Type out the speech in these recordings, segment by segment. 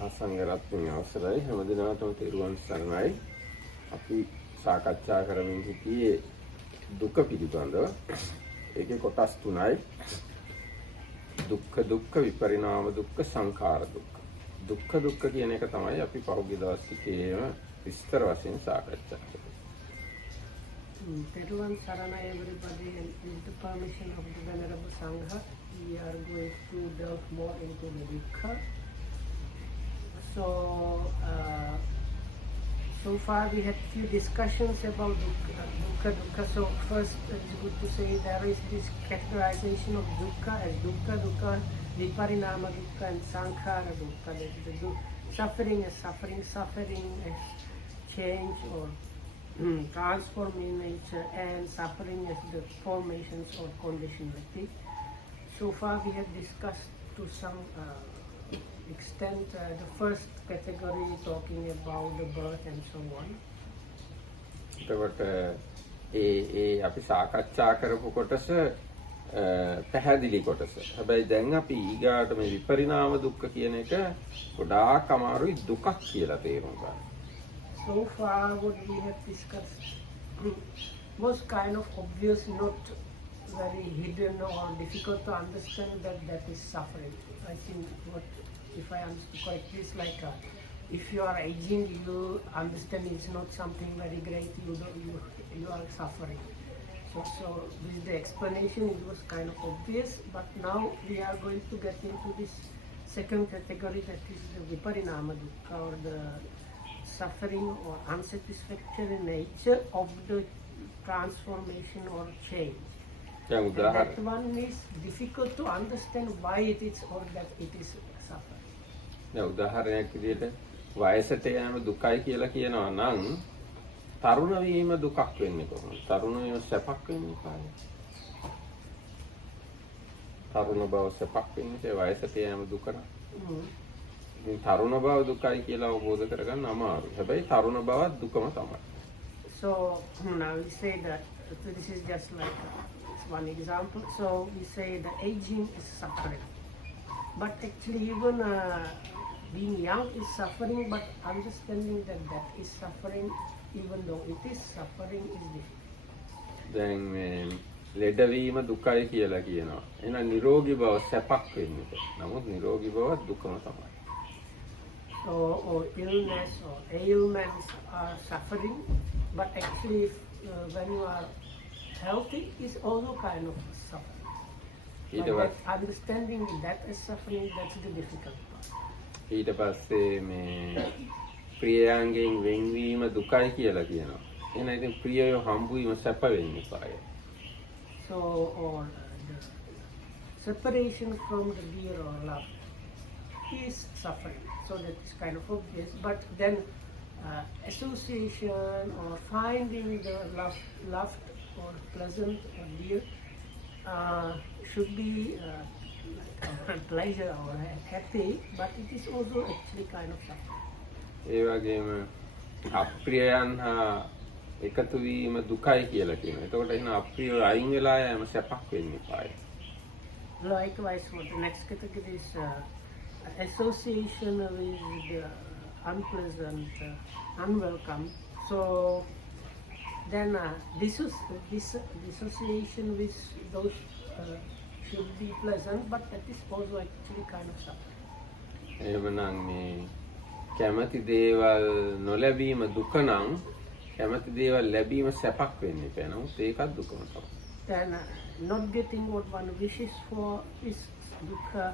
මහා සංඝරත්නයේ අවසරයි හැම දිනකටම තෙරුවන් සරණයි. අපි සාකච්ඡා කරමින් සිටියේ දුක පිළිබඳව. ඒකේ කොටස් තුනයි. දුක්ඛ විපරිණාම දුක්ඛ සංඛාර දුක්ඛ. දුක්ඛ කියන එක තමයි අපි පහුගිය දවස් ටිකේම විස්තර වශයෙන් සාකච්ඡා කළේ. Therwan Sarana everybody, and with the permission of the Venerable Sangha, we are going to delve more into the dukkha. So far we had few discussions about dukkha. So first it's good to say there is this categorization of dukkha as dukkha, viparinama dukkha and sankhara dukkha. That is the suffering as change or transform in nature, and suffering as the formations or conditionality. So far we have discussed to some extent the first category, talking about the birth and so on. එතකොට අපි සාකච්ඡා කරපු කොටස පැහැදිලි කොටස. හැබැයි දැන් අපි ඊගාට මේ විපරිණාම දුක්ඛ කියන එක ගොඩාක් අමාරුයි දුකක් කියලා තේරුම් ගන්න. So far what we have discussed was kind of obvious, not very hidden or difficult to understand that is suffering. I think what, if I understand correctly, it's like if you are aging, you understand it's not something very great, you are suffering. So with the explanation it was kind of obvious, but now we are going to get into this second category, that is the viparinama dukkha, or the suffering or unsatisfactory nature of the transformation or change. And that one is difficult to understand why it is or that it is suffering. උදාහරණයක් විදිහට වයසට යෑම දුකයි කියලා කියනවා නම් තරුණ වීම දුකක් වෙන්නේ කොහොමද? තරුණ වීම සැපක් වෙන්නේ කාලේ. තරුණ බව සැපක් වෙන්නේ වයසට යෑම දුක නම්. ඉතින් තරුණ බව දුකයි කියලා අවබෝධ කරගන්න අමාරුයි. හැබැයි තරුණ බවත් දුකම තමයි. So now we say that this is just like one example. So we say the aging is suffering, but actually even being young is suffering, but understanding that is suffering, even though it is suffering, is difficult. දැන් මේ ලෙඩවීම දුකයි කියලා කියනවා. එහෙනම් නිරෝගී බව සැපක් වෙන්නේ. නමුත් නිරෝගී බව දුකම තමයි. So, or illness or ailments are suffering, but actually when you are healthy is also kind of suffering. But understanding that as suffering, that's the difficult part. ඊට පස්සේ මේ ප්‍රියයන්ගෙන් වෙන්වීම දුකයි කියලා කියනවා. එහෙනම් ඉතින් ප්‍රියය හම්බ වීම සැප වෙන්නේ පාය. So, or the separation from the dear or love is suffering. So that is kind of obvious, but then association or finding the loved or pleasant or dear should be pleasure or happy, but it is also actually kind of suffering. ඒ වගේම අප්‍රියයන් හා එකතු වීම දුකයි කියලා කියනවා. එතකොට එහෙනම් අප්‍රිය අයින් වෙලා යෑම සැපක් වෙන්නේ පාය. Likewise, what the next category is association with the unpleasant, unwelcome. So then dissociation with those should be pleasant, but that is also actually kind of suffering. එහෙමනම් මේ කැමති දේවල් නොලැබීම දුක නම් කැමති දේවල් ලැබීම සැපක් වෙන්නේ නැහැ. නමුත් ඒකත් දුකම තමයි. Then not getting what one wishes for is dukkha,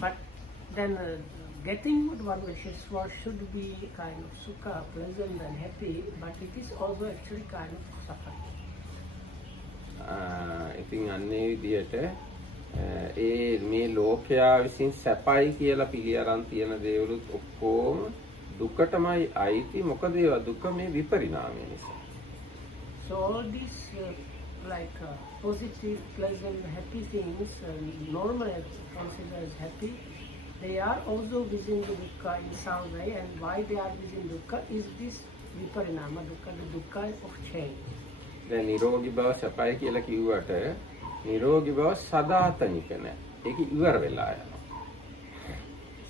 but then getting what one wishes for should be kind of sukha, pleasant and happy, but it is also actually kind of suffering. ඉතින් අන්නේ විදිහට ඒ මේ ලෝකයා විසින් සැපයි කියලා පිළි අරන් තියෙන දේවලුත් ඔක්කොම දුකටමයි අයිති. මොකද ඒවා දුක මේ විපරිණාමය නිසා. So all these like positive, pleasant, happy things normally considered as happy, they are also within the dukkha in some way, and why they are within dukkha is this viparinama dukkha, the dukkha of change. දැන් නිරෝගී බව සැපයි කියලා කිව්වට නිරෝගී බව සදාතනික නැහැ. ඒක ඉවර වෙලා යනවා.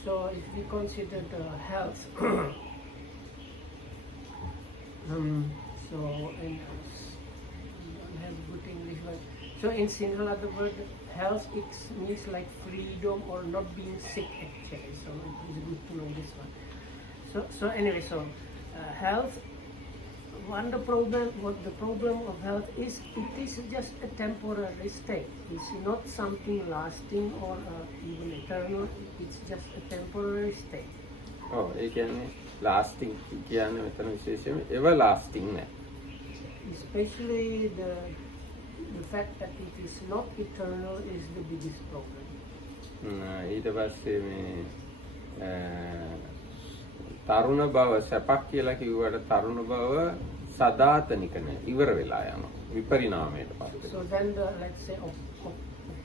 So So if we consider the health, so in don't have good English word. So in Sinhala the word health it means like freedom or not being sick actually. So it's good to know this one. So anyway, so health. What the problem of health is, it is just a temporary state. It's not something lasting or even eternal. It's just a temporary state. ඔව් ඒ කියන්නේ lasting කියන්නේ මෙතන විශේෂයෙන් everlasting නෑ. Especially the fact that it is not eternal is the biggest problem. ඊට පස්සේ මේ තරුණ බව සැපක් කියලා කිව්වට තරුණ බව සදාතනික නෑ, ඉවර වෙලා යනවා, විපරිණාමයට පත් වෙනවා. So then the, let's say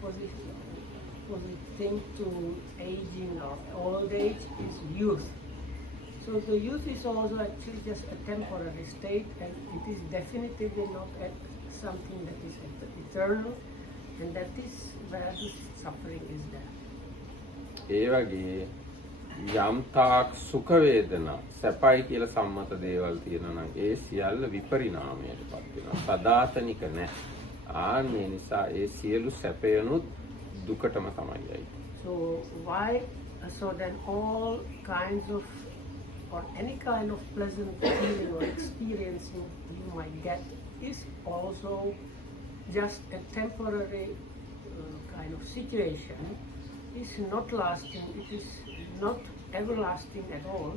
opposite thing to aging or old age is youth. So the youth is also actually just a temporary state, and it is definitively not something that is eternal, and that is where the suffering is there. ඒ වගේ යම් තාක් සුඛ වේදනා සැපයි කියලා සම්මත දේවල් තියෙනවා නම් ඒ සියල්ල විපරිණාමයට පත් වෙනවා, සදාතනික නෑ. ආන්නේ නිසා ඒ සියලු සැපයනුත් දුකටම තමයි යයි. So why? So then all kinds of or any kind of pleasant feeling or experience you might get is also just a temporary kind of situation. It's not lasting. It is not everlasting at all,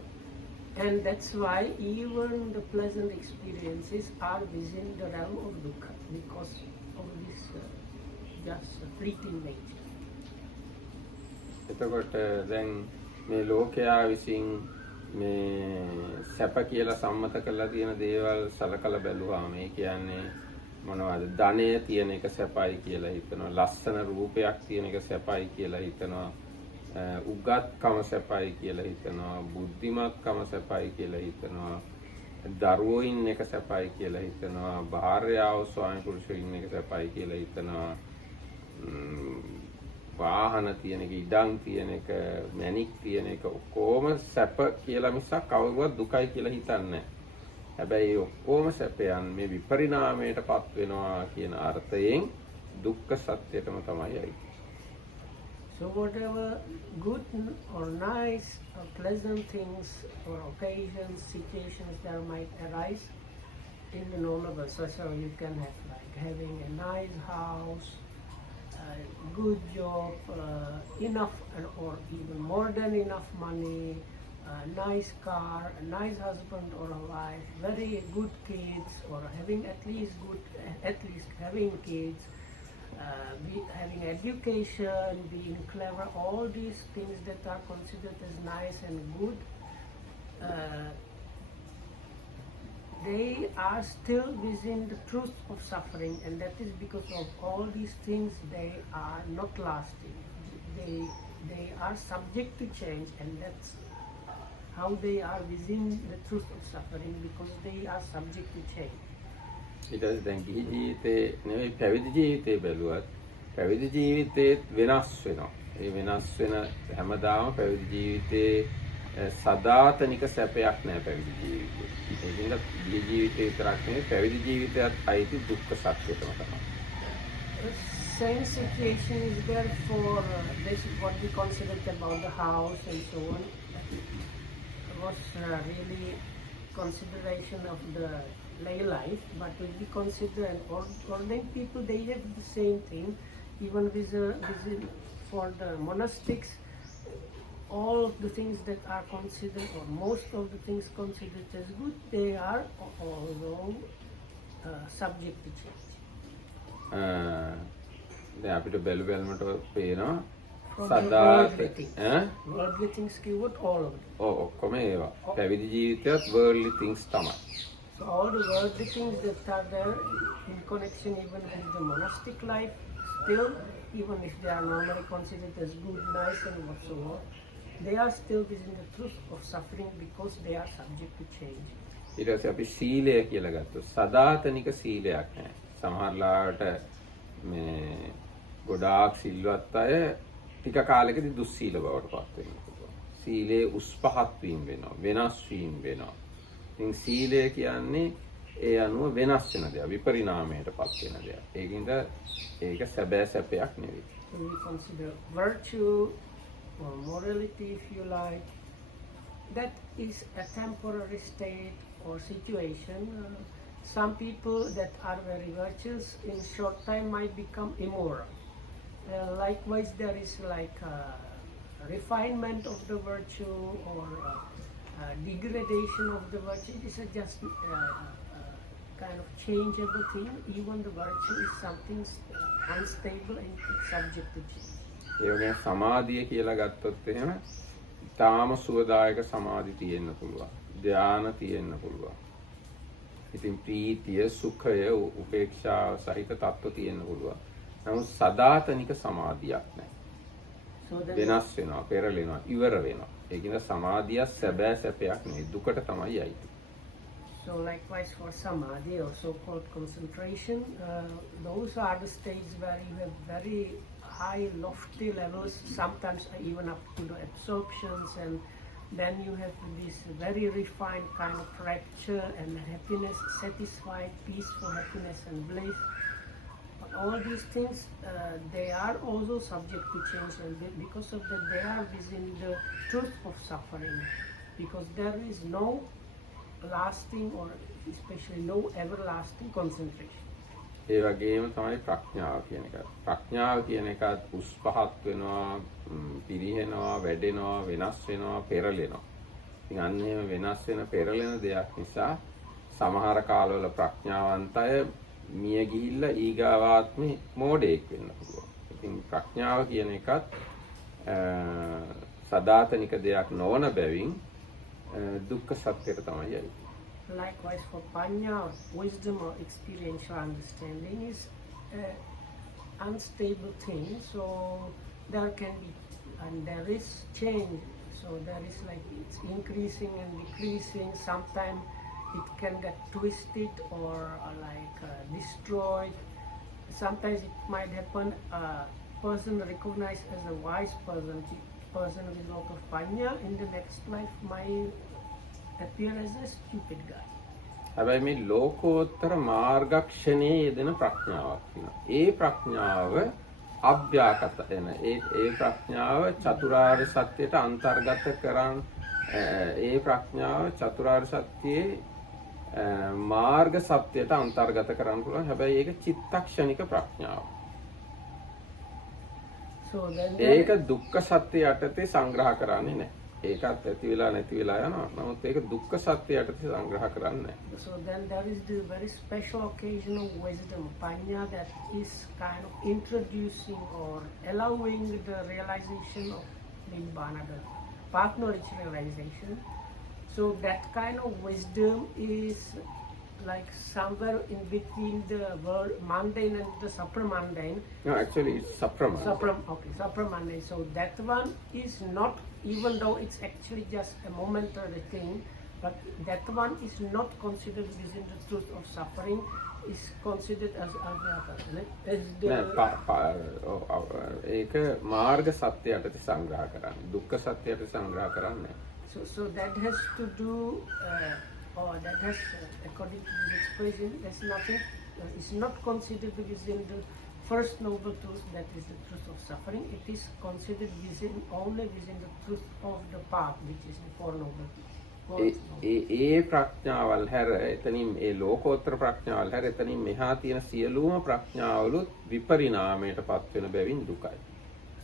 and that's why even the pleasant experiences are within the realm of dukkha because of this just fleeting nature. එතකොට දැන් මේ ලෝකයා විසින් මේ සැප කියලා සම්මත කරලා තියෙන දේවල් සලකලා බැලුවාම ඒ කියන්නේ මොනවද? ධනය තියෙන එක සැපයි කියලා හිතනවා, ලස්සන රූපයක් තියෙන එක සැපයි කියලා හිතනවා, උගත්කම සැපයි කියලා හිතනවා, බුද්ධිමත්කම සැපයි කියලා හිතනවා, දරුවෝ ඉන්න එක සැපයි කියලා හිතනවා, භාර්යාව ස්වාමි පුරුෂයෝ ඉන්න එක සැපයි කියලා හිතනවා, වාහන තියෙන එක, ඉඩම් තියෙන එක, මැණික් තියෙන එක ඔක්කොම සැප කියලා මිසක් කවුරුවත් දුකයි කියලා හිතන්නේ නැහැ. හැබැයි ඔක්කොම සැපයන් මේ විපරිණාමයට පත් වෙනවා කියන අර්ථයෙන් දුක්ඛ සත්‍යයටම තමයි යයි. So whatever good or nice or pleasant things or occasions, situations that might arise in the normal world. So you can have like having a nice house, a good job, enough or even more than enough money, a nice car, a nice husband or a wife, very good kids, or having at least having kids, having education, being clever, all these things that are considered as nice and good, they are still within the truth of suffering, and that is because of all these things they are not lasting. They are subject to change, and that's how they are within the truth of suffering, because they are subject to change. ඊට පස්සේ දැන් ගිහි ජීවිතේ නෙවෙයි පැවිදි ජීවිතේ බැලුවත් පැවිදි ජීවිතේත් වෙනස් වෙනවා. ඒ වෙනස් වෙන හැමදාම පැවිදි ජීවිතේ සදාතනික සැපයක් නෑ පැවිදි ජීවිතේ. ඒකින්ද ගිහි ජීවිතේ විතරක් නෙවෙයි පැවිදි ජීවිතයත් අයිති දුක්ඛ සත්‍යයටම තමයි. Same situation is there for this what we considered about the house and so on. It was really consideration of the lay life, but when we consider an ordained people, they have the same thing. Even with for the monastics, all of the things that are considered, or most of the things considered as good, they are also subject to change. දැන් අපිට බැලුවල්මට පේනවා worldly things keyword all of it. ඔක්කොම ඒවා. පැවිදි ජීවිතයත් worldly things තමයි. So all the worldly things that are there in connection even with the monastic life, still, even if they are normally considered as good, nice and whatsoever, they are still within the truth of suffering because they are subject to change. ඊට පස්සේ අපි සීලය කියලා ගත්තොත් සදාතනික සීලයක් නැහැ. සමහරලාට මේ ගොඩාක් සිල්වත් අය ටික කාලෙකදී දුස්සීල බවට පත් වෙනවා. සීලේ උස් පහත් වීම වෙනවා, වෙනස් වීම වෙනවා. ඉතින් සීලය කියන්නේ ඒ අනුව වෙනස් වෙන දෙයක්, විපරිණාමයටපත් වෙන දෙයක්. ඒකින්ද ඒක සැබෑ සැපයක් නෙවෙයි. So we consider virtue or morality, if you like, that is a temporary state or situation. Some people that are very virtuous in short time might become immoral. Likewise, there is like a refinement of the virtue or degradation of the virtue. It is a just kind of changeable thing. Even the virtue is something unstable and it's subject to change. ඒ වගේ සමාධිය කියලා ගත්තොත් එහෙම තාම සුවදායක සමාධි තියෙන්න පුළුවන්. ධාන තියෙන්න පුළුවන්. ඉතින් ප්‍රීතිය, සුඛය, උපේක්ෂාව සහිත තත්ත්ව තියෙන්න පුළුවන්. නමුත් සදාතනික සමාධියක් නැහැ. වෙනස් වෙනවා, පෙරලෙනවා, ඉවර වෙනවා. ඒකින සමාධිය සැබෑ සැපයක් නෙවෙයි, දුකට තමයි යයිති. So likewise for samadhi or so-called concentration, those are the states where you have very high lofty levels, sometimes even up to the absorptions, and then you have this very refined kind of rapture and happiness, satisfied, peaceful happiness and bliss. But all these things, they are also subject to change, and because of that they are within the truth of suffering, because there is no lasting or especially no everlasting concentration. ඒ වගේම තමයි ප්‍රඥාව කියන එක. ප්‍රඥාව කියන එකත් උස් පහත් වෙනවා, පිරිහෙනවා, වැඩෙනවා, වෙනස් වෙනවා, පෙරලෙනවා. ඉතින් අන්න එහෙම වෙනස් වෙන පෙරලෙන දෙයක් නිසා සමහර කාලවල ප්‍රඥාවන්ත අය මිය ගිහිල්ලා ඊගාවාත්මේ මෝඩයෙක් වෙන්න පුළුවන්. ඉතින් ප්‍රඥාව කියන එකත් සදාතනික දෙයක් නොවන බැවින් දුක්ඛ සත්‍යයට තමයි යන්නේ. Likewise for panya, wisdom or experiential understanding is an unstable thing, so there can be and there is change, so there is like it's increasing and decreasing. Sometimes it can get twisted or destroyed. Sometimes it might happen a person recognized as a wise person with lot of panya in the next life might appear as a stupid guy. හැබැයි මේ ලෝකෝත්තර මාර්ගක්ෂණයේ යෙදෙන ප්‍රඥාවක් තියෙනවා. ඒ ප්‍රඥාව අභ්‍යාගත වෙන ඒ ප්‍රඥාව චතුරාර්ය සත්‍යයට අන්තර්ගත කරන් ඒ ප්‍රඥාව චතුරාර්ය සත්‍යයේ මාර්ග සත්‍යයට අන්තර්ගත කරන්න පුළුවන්. හැබැයි ඒක චිත්තක්ෂණික ප්‍රඥාව. ඒක දුක්ඛ සත්‍ය යටතේ සංග්‍රහ කරන්නේ නැහැ. ඒකත් ඇති වෙලා නැති වෙලා යනවා. නමුත් ඒක දුක්ඛ සත්‍ය යටතේ සංග්‍රහ කරන්නේ නැහැ. So then there is the very special occasion of wisdom, panya, that is kind of introducing or allowing the realization of nibbana, the path-knowledge realization. So that kind of wisdom is like somewhere in between the world mundane and the supramundane. No, actually it's supramundane. Supramundane. So that one is not, even though it's actually just a momentary thing, but that one is not considered within the truth of suffering, is considered as ඒක මාර්ග සත්‍ය යටතේ සංග්‍රහ කරන්නේ. දුක්ඛ සත්‍යයට සංග්‍රහ කරන්නේ. So that has to do that has, according to this expression, there's nothing, it's not considered within the first noble truth, that is the truth of suffering. It is considered only within the truth of the path, which is the four noble truths. ඒ ප්‍රඥාවල් හැර එතනින් ඒ ලෝකෝත්තර ප්‍රඥාවල් හැර එතනින් මෙහා තියෙන සියලුම ප්‍රඥාවලුත් විපරිණාමයටපත් වෙන බැවින් දුකයි.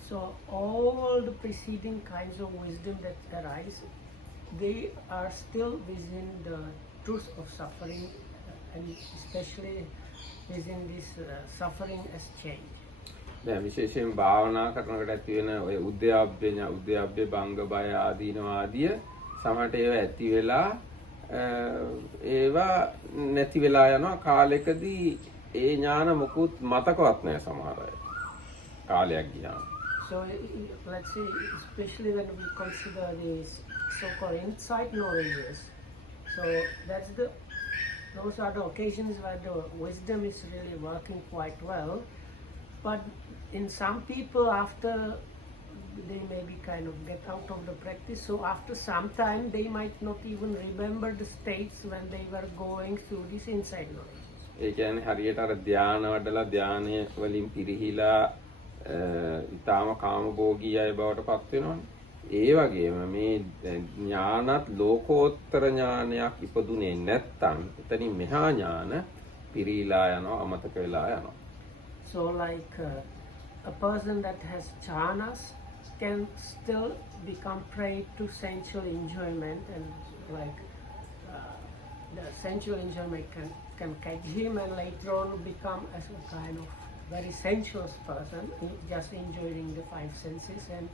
So all the preceding kinds of wisdom that arise, they are still within the truth of suffering, and especially within this suffering as change. දැන් විශේෂයෙන් භාවනා කරනකොට ඇති වෙන ඔය උද්‍යප්පේ භංග බය ආදීනව ආදිය සමහරට ඒවා ඇති වෙලා ඒවා නැති වෙලා යනවා. කාලෙකදී ඒ ඥාන මොකුත් මතකවත් නැහැ සමහර අය කාලයක් ගියාම. So let's say, especially when we consider these so-called insight knowledges, so those are the occasions where the wisdom is really working quite well. But in some people, after they maybe kind of get out of the practice. So after some time, they might not even remember the states when they were going through this insight knowledge. ඒ කියන්නේ හරියට අර ධානය වඩලා ධානය වලින් පිරිහිලා ඊටාම කාමභෝගී අය බවට පත් වෙනවනේ. ඒ වගේම මේ ඥානත් ලෝකෝත්තර ඥානයක් ඉපදුනේ නැත්තම් එතනින් මෙහා ඥාන පිරීලා යනවා අමතක වෙලා යනවා. So like a person that has jhanas can still become prey to sensual enjoyment, and like the sensual enjoyment can catch him, and later on become as a kind of very sensuous person, just enjoying the five senses, and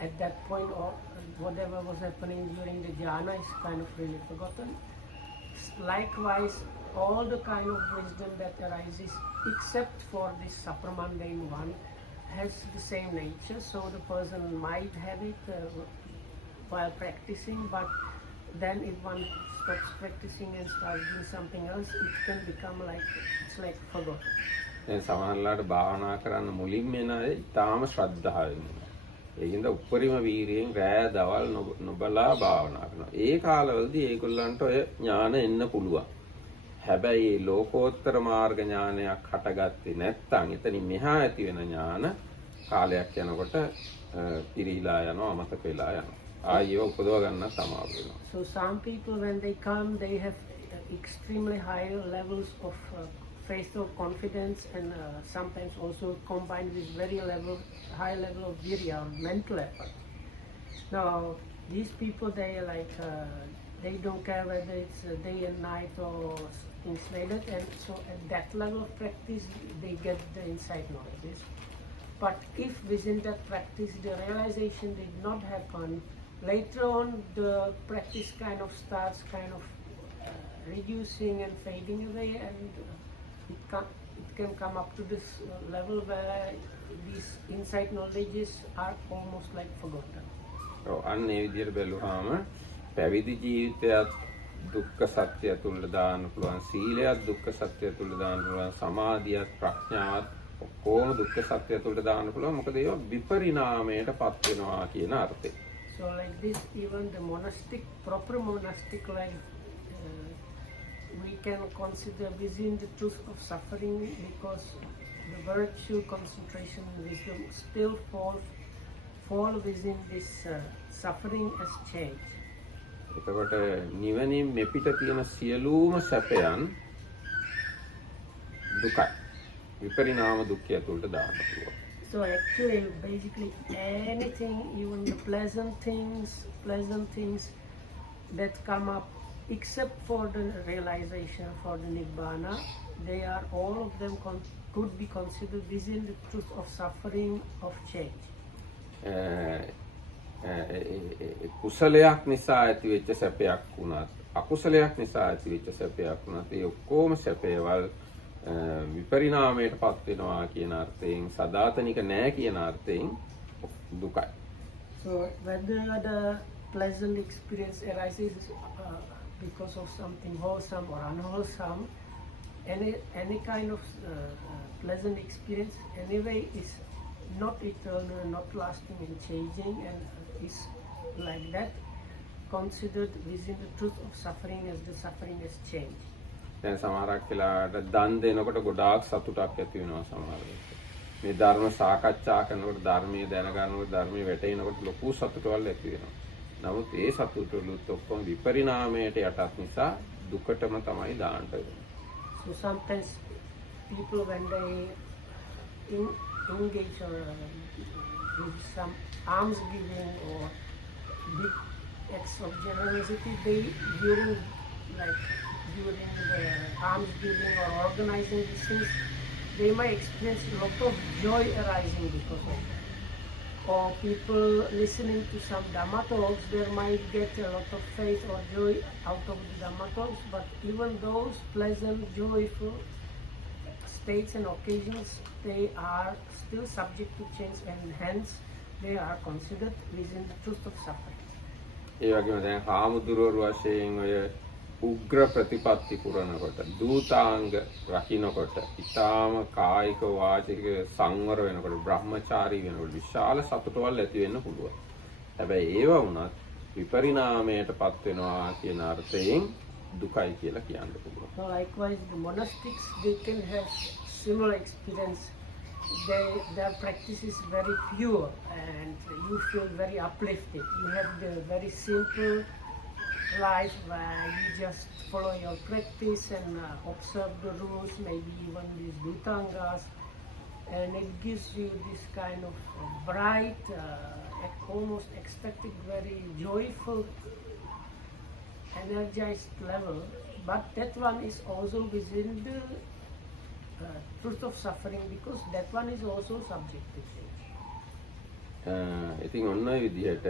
at that point or whatever was happening during the jhana is kind of really forgotten. Likewise, all the kind of wisdom that arises except for this supramundane one has the same nature, so the person might have it while practicing, but then if one stops practicing and starts doing something else, it can become like, it's like forgotten. දැන් සමහරලාට භාවනා කරන්න මුලින්ම එන අය ඊටාම ශ්‍රද්ධාවෙන් ඉන්නවා. ඒකින්ද උපරිම වීරියෙන් රෑ දවල් නොබලා භාවනා කරනවා. ඒ කාලවලදී ඒගොල්ලන්ට ඔය ඥාන එන්න පුළුවන්. හැබැයි ලෝකෝත්තර මාර්ග ඥානයක් හටගත්තේ නැත්නම් එතනින් මෙහා ඇති වෙන ඥාන කාලයක් යනකොට පිරීලා යනවා අමතක වෙලා යනවා. ආයෙ උපදව ගන්නත් අමාරු වෙනවා. So some people when they come, they have extremely high levels of faith or confidence, and sometimes also combined with very high level of virya, mental effort. Now these people, they are like they don't care whether it's day and night or things like that, and so at that level of practice they get the insight knowledge. But if within that practice the realization did not happen, later on the practice kind of starts reducing and fading away, and it can come up to this level where these insight knowledges are almost like forgotten. අන්න ඒ විදිහට බැලුවාම පැවිදි ජීවිතයත් දුක්ඛ සත්‍ය තුල දාන්න පුළුවන්, සීලයත් දුක්ඛ සත්‍ය තුල දාන්න පුළුවන්, සමාධියත් ප්‍රඥාවත් ඔක්කොම දුක්ඛ සත්‍ය තුල දාන්න පුළුවන්. මොකද ඒවා විපරිණාමයට පත් වෙනවා කියන අර්ථය. So like this, even the proper monastic life, we can consider within the truth of suffering, because the virtue, concentration and wisdom still fall within this suffering as change. එතකොට නිවනින් මෙපිට තියෙන සියලුම සැපයන් දුකයි. විපරිණාම දුක්ඛය තුලට දාන්න පුළුවන්. So actually, basically anything, even the pleasant things that come up, except for the realization for the nibbana, all of them could be considered within the truth of suffering of change. කුසලයක් නිසා ඇතිවෙච්ච සැපයක් වුණත් අකුසලයක් නිසා ඇතිවෙච්ච සැපයක් වුණත් ඒ ඔක්කොම සැපේවල් විපරිණාමයට පත් වෙනවා කියන අර්ථයෙන් සදාතනික නැහැ කියන අර්ථයෙන් දුකයි. So whether the pleasant experience arises because of something wholesome or unwholesome, any kind of pleasant experience anyway is not eternal, not lasting and changing, and is like that considered within the truth of suffering as the suffering as change. දැන් සමහරක් වෙලාවට දන් දෙනකොට ගොඩාක් සතුටක් ඇති වෙනවා සමහරවිට. මේ ධර්ම සාකච්ඡා කරනකොට ධර්මයේ දැනගන්නකොට ධර්මයේ වැටෙනකොට ලොකු සතුටවල් ඇති වෙනවා. නමුත් ඒ සතුටවලුත් ඔක්කොම විපරිණාමයට යටත් නිසා දුකටම තමයි දාන්න වෙන්නේ. So sometimes people when they engage with some alms giving or big acts of generosity, during the alms giving or organizing these things, they might experience a lot of joy arising because of that. Or people listening to some Dhamma talks, they might get a lot of faith or joy out of the Dhamma talks, but even those pleasant, joyful states and occasions, they are still subject to change, and hence they are considered within the truth of suffering. ඒ වගේම දැන් හාමුදුරුවෝ වශයෙන් ඔය උග්‍ර ප්‍රතිපත්ති පුරනකොට දූතාංග රකින්නකොට ඊටාම කායික වාචික සංවර වෙනකොට බ්‍රහ්මචාරී වෙනකොට විශාල සතුටවල් ඇති වෙන්න පුළුවන්. හැබැයි ඒව වුණත් විපරිණාමයටපත් වෙනවා කියන අර්ථයෙන් දුකයි කියලා කියන්න පුළුවන්. So likewise, the monastics, they can have similar experience. Their practice is very pure and you feel very uplifted. You have the very simple life where you just follow your practice and observe the rules, maybe even these dutangas, and it gives you this kind of bright, almost ecstatic, very joyful, energized level. But that one is also within the truth of suffering, because that one is also subject to change. ඉතින් ඔන්න ඔය විදිහට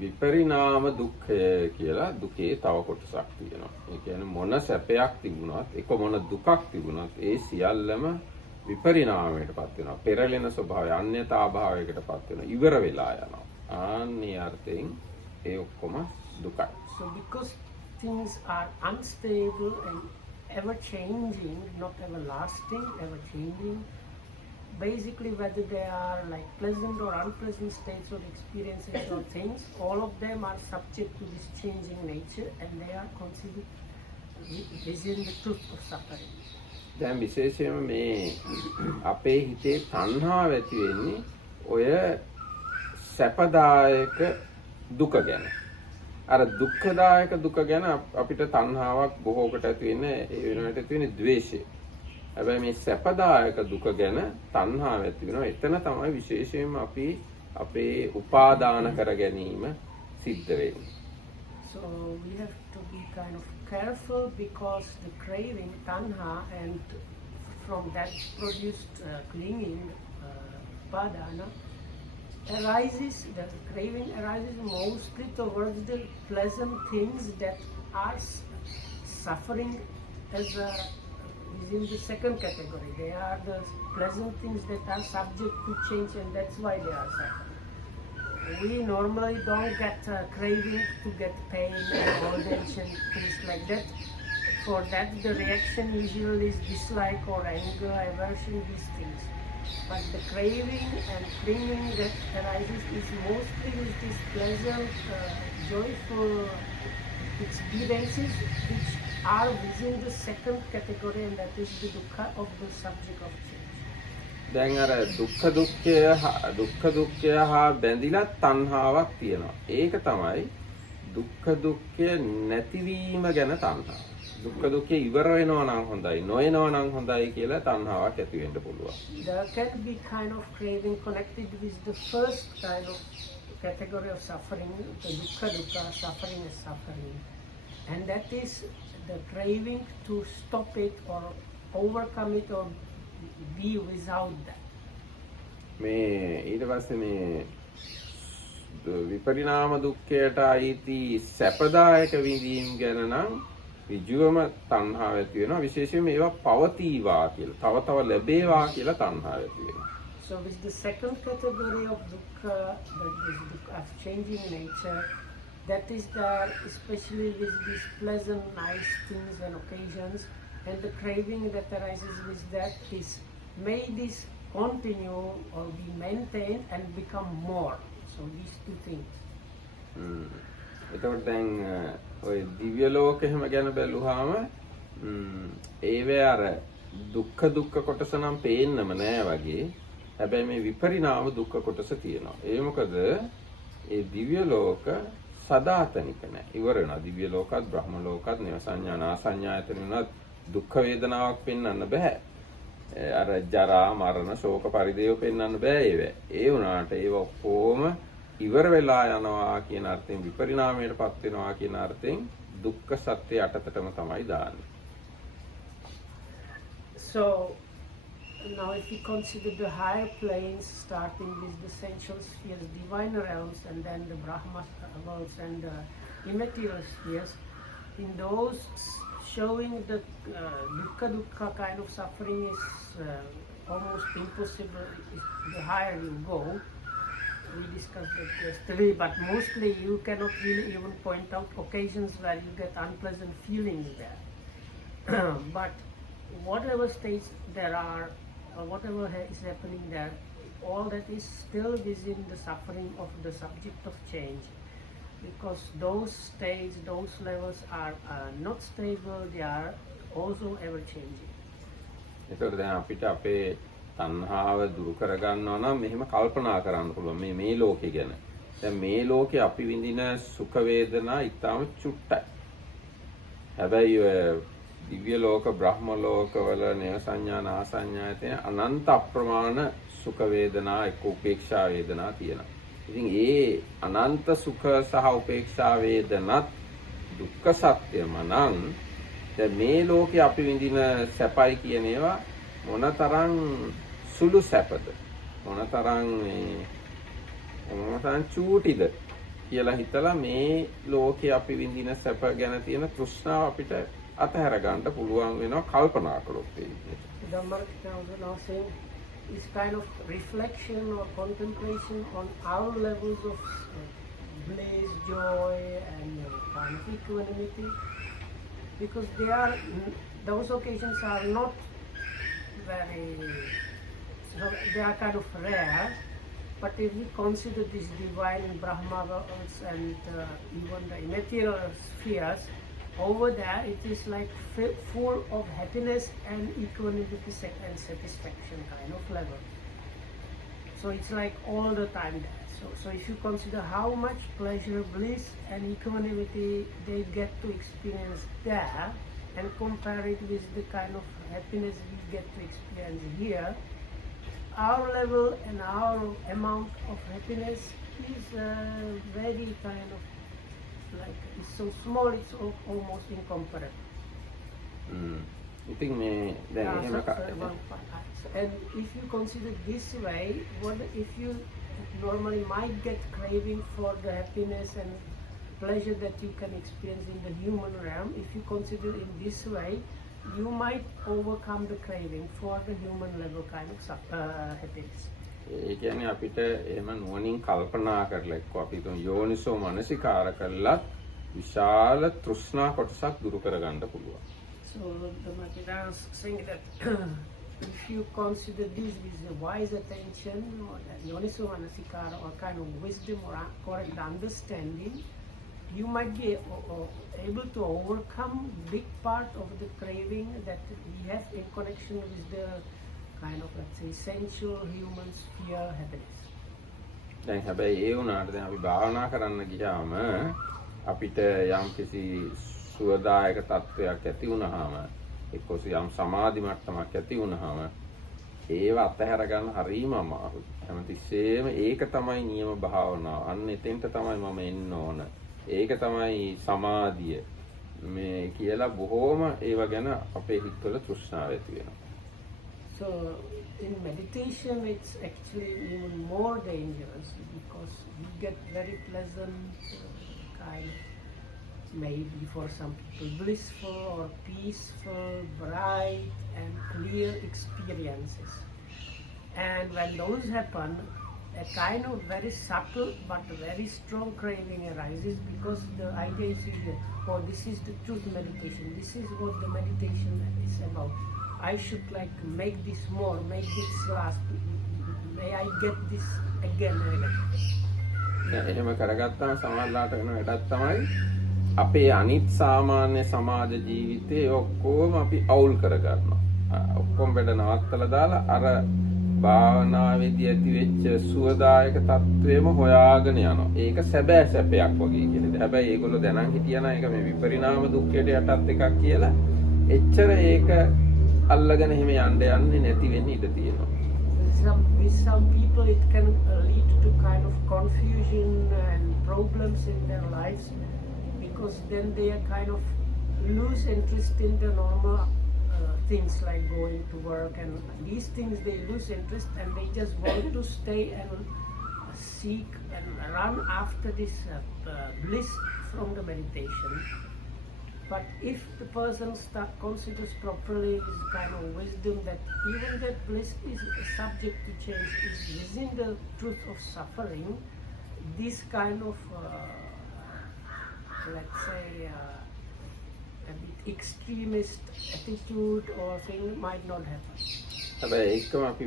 විපරිණාම දුක්ඛය කියලා දුකේ තව කොටසක් තියෙනවා. ඒ කියන්නේ මොන සැපයක් තිබුණත්, එක මොන දුකක් තිබුණත් ඒ සියල්ලම විපරිණාමයටපත් වෙනවා. පෙරලෙන ස්වභාවය, අන්‍යතාභාවයකටපත් වෙනවා. ඉවර වෙලා යනවා. ආන්නේ අර්ථයෙන් ඒ ඔක්කොම දුකයි. So because things are unstable and ever changing, not everlasting, ever changing, basically whether they are like pleasant or unpleasant states or experiences or things, all of them are subject to this changing nature and they are considered within the truth of suffering. දැන් විශේෂයෙන්ම මේ අපේ හිතේ තණ්හාව ඇති වෙන්නේ ඔය සැපදායක දුක ගැන. අර දුක්ඛදායක දුක ගැන අපිට තණ්හාවක් බොහෝකට ඇති වෙන්නේ ඒ වෙනුවට ඇති වෙන්නේ ද්වේෂය. හැබැයි මේ සැපදායක දුක ගැන තණ්හාව ඇති වෙනවා. එතන තමයි විශේෂයෙන්ම අපි අපේ උපාදාන කර ගැනීම සිද්ධ වෙන්නේ. So we have to be kind of careful because the craving, tanha, and from that produced clinging, upadana, arises, the craving arises mostly towards the pleasant things that are suffering as within the second category. They are the pleasant things that are subject to change and that's why they are suffering. We normally don't get craving to get pain and old age and things like that. For that the reaction usually is dislike or anger, aversion, these things. But the craving and clinging that arises is mostly with these pleasant, joyful experiences which are within the second category, and that is the dukkha of the subject of change. දැන් අර දුක්ඛ දුක්ඛය හා බැඳිලා තණ්හාවක් තියෙනවා. ඒක තමයි දුක්ඛ දුක්ඛය නැතිවීම ගැන තණ්හාව. දුක්ඛ දුක්ඛය ඉවර වෙනවා නම් හොඳයි, නොයනවා නම් හොඳයි කියලා තණ්හාවක් ඇති වෙන්න පුළුවන්. There can be kind of craving connected with the first kind of category of suffering, the dukkha, suffering is suffering. And that is the craving to stop it or overcome it or be without that. මේ ඊට පස්සේ මේ විපරිණාම දුක්ඛයට අයිති සැපදායක විඳීම් ගැන නම් විජුවම තණ්හාව ඇති වෙනවා. විශේෂයෙන්ම ඒවා පවතිවා කියලා, තව තව ලැබේවා කියලා තණ්හාව ඇති වෙනවා. So with the second category of dukkha, that is dukkha of changing nature, that is there especially with these pleasant, nice things and occasions, and the craving that arises with that is may this continue or be maintained and become more. So these two things. එතකොට දැන් ඔය දිව්‍ය ලෝක එහෙම ගැන බැලුවාම ඒවේ අර දුක්ඛ කොටස නම් පේන්නම නෑ වගේ. හැබැයි මේ විපරිණාම දුක්ඛ කොටස තියෙනවා. ඒ මොකද ඒ දිව්‍ය ලෝක සදාතනික නෑ. ඉවර වෙනවා. දිව්‍ය ලෝකත් බ්‍රහ්ම ලෝකත් නේව සංඥා නාසඤ්ඤායතන උනත් දුක්ඛ වේදනාවක් පෙන්වන්න බෑ. අර ජරා මරණ ශෝක පරිදේව පෙන්වන්න බෑ ඒව. ඒ වුණාට ඒව ඔක්කොම ඉවර වෙලා යනවා කියන අර්ථයෙන් විපරිණාමයටපත් වෙනවා කියන අර්ථයෙන් දුක්ඛ සත්‍ය යටතටම තමයි දාන්නේ. So now if we consider the higher planes starting with the sensual spheres, divine realms, and then the Brahma worlds and the immaterial spheres, in those showing the dukkha kind of suffering is almost impossible the higher you go. we discussed that yesterday, but mostly you cannot really even point out occasions where you get unpleasant feelings there. But whatever states there are, or whatever is happening there, all that is still within the suffering of the subject of change. Because those states, those levels are not stable, they are also ever changing. ඒතකොට දැන් අපිට අපේ තණ්හාව දුරු කරගන්නවා නම් මෙහෙම කල්පනා කරන්න පුළුවන් මේ ලෝකේ ගැන. දැන් මේ ලෝකේ අපි විඳින සුඛ වේදනා ඊටාම චුට්ටයි. හැබැයි දිව්‍ය ලෝක බ්‍රහ්ම ලෝකවල නේව සංඥා නාසඤ්ඤා තියෙන අනන්ත අප්‍රමාණ සුඛ වේදනා එක්ක උපේක්ෂා වේදනා තියෙනවා. ඉතින් ඒ අනන්ත සුඛ සහ උපේක්ෂා වේදනත් දුක්ඛ සත්‍යම නම් දැන් මේ ලෝකේ අපි විඳින සැපයි කියන ඒවා මොනතරම් සුළු සැපද මොනතරම් චූටිද කියලා හිතලා මේ ලෝකේ අපි විඳින සැප ගැන තියෙන තෘෂ්ණාව අපිට අතහැර ගන්න පුළුවන් වෙනවා කල්පනා කළොත් ඒ විදිහට. Dhammarka now saying is kind of reflection or contemplation on our levels of bliss, joy, and kind of equanimity, because those occasions are not very, they are kind of rare. But if we consider these divine Brahma worlds and even the immaterial spheres, over there it is like full of happiness and equanimity and satisfaction kind of level. So it's like all the time there. So if you consider how much pleasure, bliss and equanimity they get to experience there and compare it with the kind of happiness we get to experience here, our level and our amount of happiness is very kind of like, it's so small, it's almost incomparable. ඉතින් මේ දැන් එහෙම and if you consider this way, what if you normally might get craving for the happiness and pleasure that you can experience in the human realm, if you consider in this way, you might overcome the craving for the human level kind of happiness. ඒ කියන්නේ අපිට එහෙම නුවණින් කල්පනා කරලා එක්ක අපි යෝනිසෝ මනසිකාර කළත් විශාල තෘෂ්ණා කොටසක් දුරු කරගන්න පුළුවන්. So the Makeda is saying that if you consider this with the wise attention or the yoniso manasikara or kind of wisdom or correct understanding, you might be able to overcome big part of the craving that we have in connection with the kind of, let's say, essential human sphere happiness. දැන් හැබැයි ඒ වුණාට දැන් අපි භාවනා කරන්න ගියාම අපිට යම් කිසි සුවදායක තත්වයක් ඇති වුණාම එක්කෝ යම් සමාධි මට්ටමක් ඇති වුණාම ඒව අතහැර ගන්න හරිම අමාරුයි. හැමතිස්සෙම ඒක තමයි නියම භාවනාව. අන්න එතෙන්ට තමයි මම එන්න ඕන. ඒක තමයි සමාධිය. මේ කියලා බොහෝම ඒව ගැන අපේ හිතවල තෘෂ්ණාව ඇති වෙනවා. So in meditation it's actually even more dangerous because you get very pleasant kind of, maybe for some people blissful or peaceful, bright and clear experiences. And when those happen, a kind of very subtle but very strong craving arises because the idea is that, oh, this is the truth meditation, this is what the meditation is about. I should like make this more, make this last, may I get this again and again. එහෙම කරගත්තාම සමහරලාට වෙන වැඩක් තමයි අපේ අනිත් සාමාන්‍ය සමාජ ජීවිතේ ඔක්කොම අපි අවුල් කරගන්නවා. ඔක්කොම වැඩ නවත්තලා දාලා අර භාවනාවේදී ඇති වෙච්ච සුවදායක තත්වයේම හොයාගෙන යනවා. ඒක සැබෑ සැපයක් වගේ කියලා. හැබැයි ඒගොල්ලෝ දැනන් හිටියනම් ඒක මේ විපරිණාම දුක්ඛයට යටත් එකක් කියලා එච්චර ඒක අල්ලගෙන එහෙම යන්නේ නැති වෙන්න ඉඩ තියෙනවා. With some people it can lead to kind of confusion and problems in their lives because then they are kind of lose interest in the normal things like going to work and these things, they lose interest and they just want to stay and seek and run after this bliss from the meditation. But if the person considers properly his kind of wisdom that even that bliss is subject to change, is within the truth of suffering, this kind of, let's say, a bit extremist attitude or thing might not happen. හැබැයි ඒකම අපි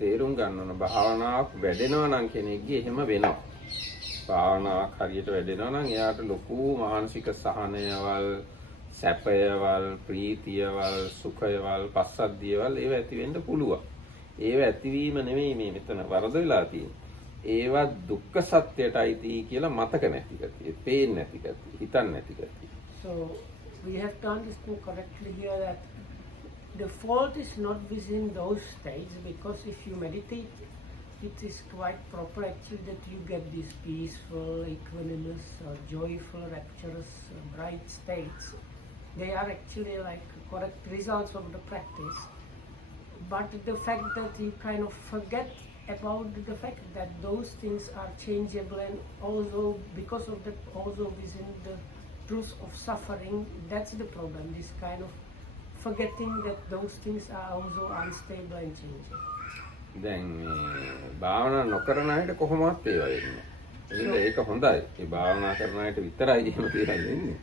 තේරුම් ගන්න ඕන භාවනාවක් වැඩෙනවා නම් කෙනෙක්ගේ එහෙම වෙනවා. භාවනාවක් හරියට වැඩෙනවා නම් එයාට ලොකු මානසික සහනයවල්, සැපයවල්, ප්‍රීතියවල්, සුඛයවල්, පස්සද්ධියවල් ඒව ඇති වෙන්න පුළුවන්. ඒව ඇතිවීම නෙමෙයි මේ මෙතන වරද වෙලා තියෙන්නේ. ඒවා දුක්ඛ සත්‍යයටයි කියලා මතක නැති ගතිය, පේන්නේ නැති ගතිය, හිතන්නේ නැති ගතිය. So we have to understand correctly here that the fault is not within those states, because if you meditate, it is quite proper actually that you get these peaceful, equanimous, joyful, rapturous, bright states. They are actually like correct results of the practice. But the fact that you kind of forget about the fact that those things are changeable, and also because of that, also within the truth of suffering, that's the problem. This kind of forgetting that those things are also unstable and changing. දැන් මේ භාවනා නොකරන අයට කොහොමවත් ඒවා වෙන්නේ නැහැ. ඒක හොඳයි. ඒ භාවනා කරන අයට විතරයි එහෙම දේවල් වෙන්නේ.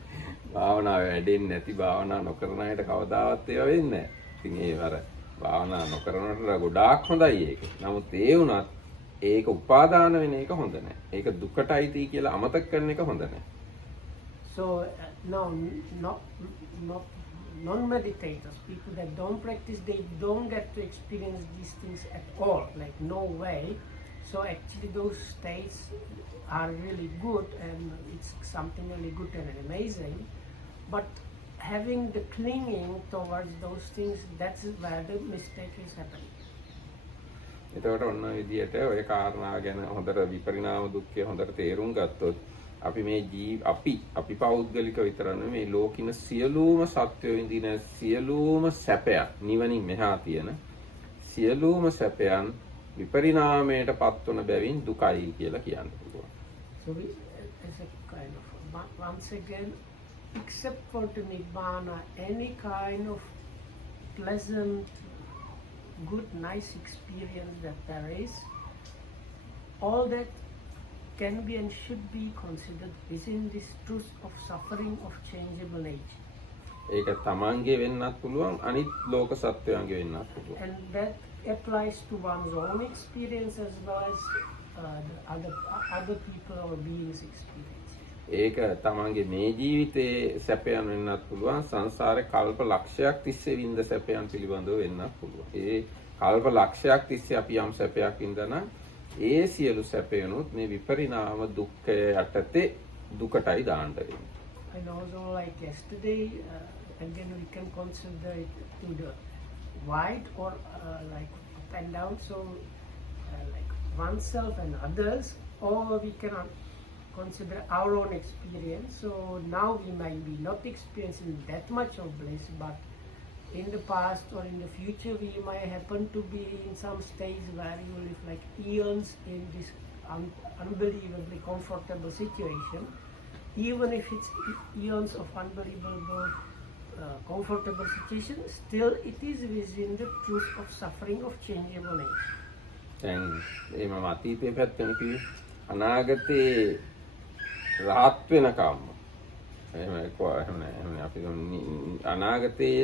භාවනාව වැඩෙන්නේ නැති භාවනා නොකරන අයට කවදාවත් ඒවා වෙන්නේ නැහැ. ඉතින් ඒ වර භාවනා නොකරනට ගොඩාක් හොඳයි ඒක. නමුත් ඒ වුණත් ඒක උපාදාන වෙන එක හොඳ නැහැ. ඒක දුකටයි කියලා අමතක කරන එක හොඳ නැහැ. So no, non-meditators, people that don't practice, they don't get to experience these things at all, like no way. So actually those states are really good, and it's something really good and amazing. But having the clinging towards those things, that's where the mistake is happening. එතකොට ඔන්න විදියට ඔය කාරණා ගැන හොඳට විපරිණාම දුක්ඛය හොඳට තේරුම් ගත්තොත් අපි මේ අපි පෞද්ගලික විතර නෙමෙයි මේ ලෝකින සියලුම සත්වයෝ විඳින සියලුම සැපයන් නිවනින් මෙහා තියෙන සියලුම සැපයන් විපරිණාමයට පත්වන බැවින් දුකයි කියලා කියන්න පුළුවන්. So we, as a kind of, once again, except for the nibbana, any kind of pleasant, good, nice experience that there is, all that can be and should be considered within this truth of suffering of changeable nature. ඒක තමන්ගේ වෙන්නත් පුළුවන් අනිත් ලෝක සත්වයන්ගේ වෙන්නත් පුළුවන්. And that applies to one's own experience as well as the other people or beings' experience. ඒක තමන්ගේ මේ ජීවිතයේ සැපයන් වෙන්නත් පුළුවන් සංසාරේ කල්ප ලක්ෂයක් තිස්සේ විඳ සැපයන් පිළිබඳව වෙන්නත් පුළුවන්. ඒ කල්ප ලක්ෂයක් තිස්සේ අපි යම් සැපයක් විඳනනම් ඒ සියලු සැපයනොත් මේ විපරිණාම දුක්ඛය යටතේ දුකටයි දාන්න වෙන්නේ. And also, like yesterday, again we can consider it to the wide or like up and down. So like oneself and others, or we cannot consider our own experience. So now we might be not experiencing that much of bliss, but in the past or in the future we might happen to be in some stage where you live like eons in this unbelievably comfortable situation. Even if it's eons of unbelievable comfortable situation, still it is within the truth of suffering of changeable nature. දැන් මේ මම අතීතයේ පැත්තෙන් කිව්වේ අනාගතේ රහත් වෙනකම් එහෙම අපි අනාගතේ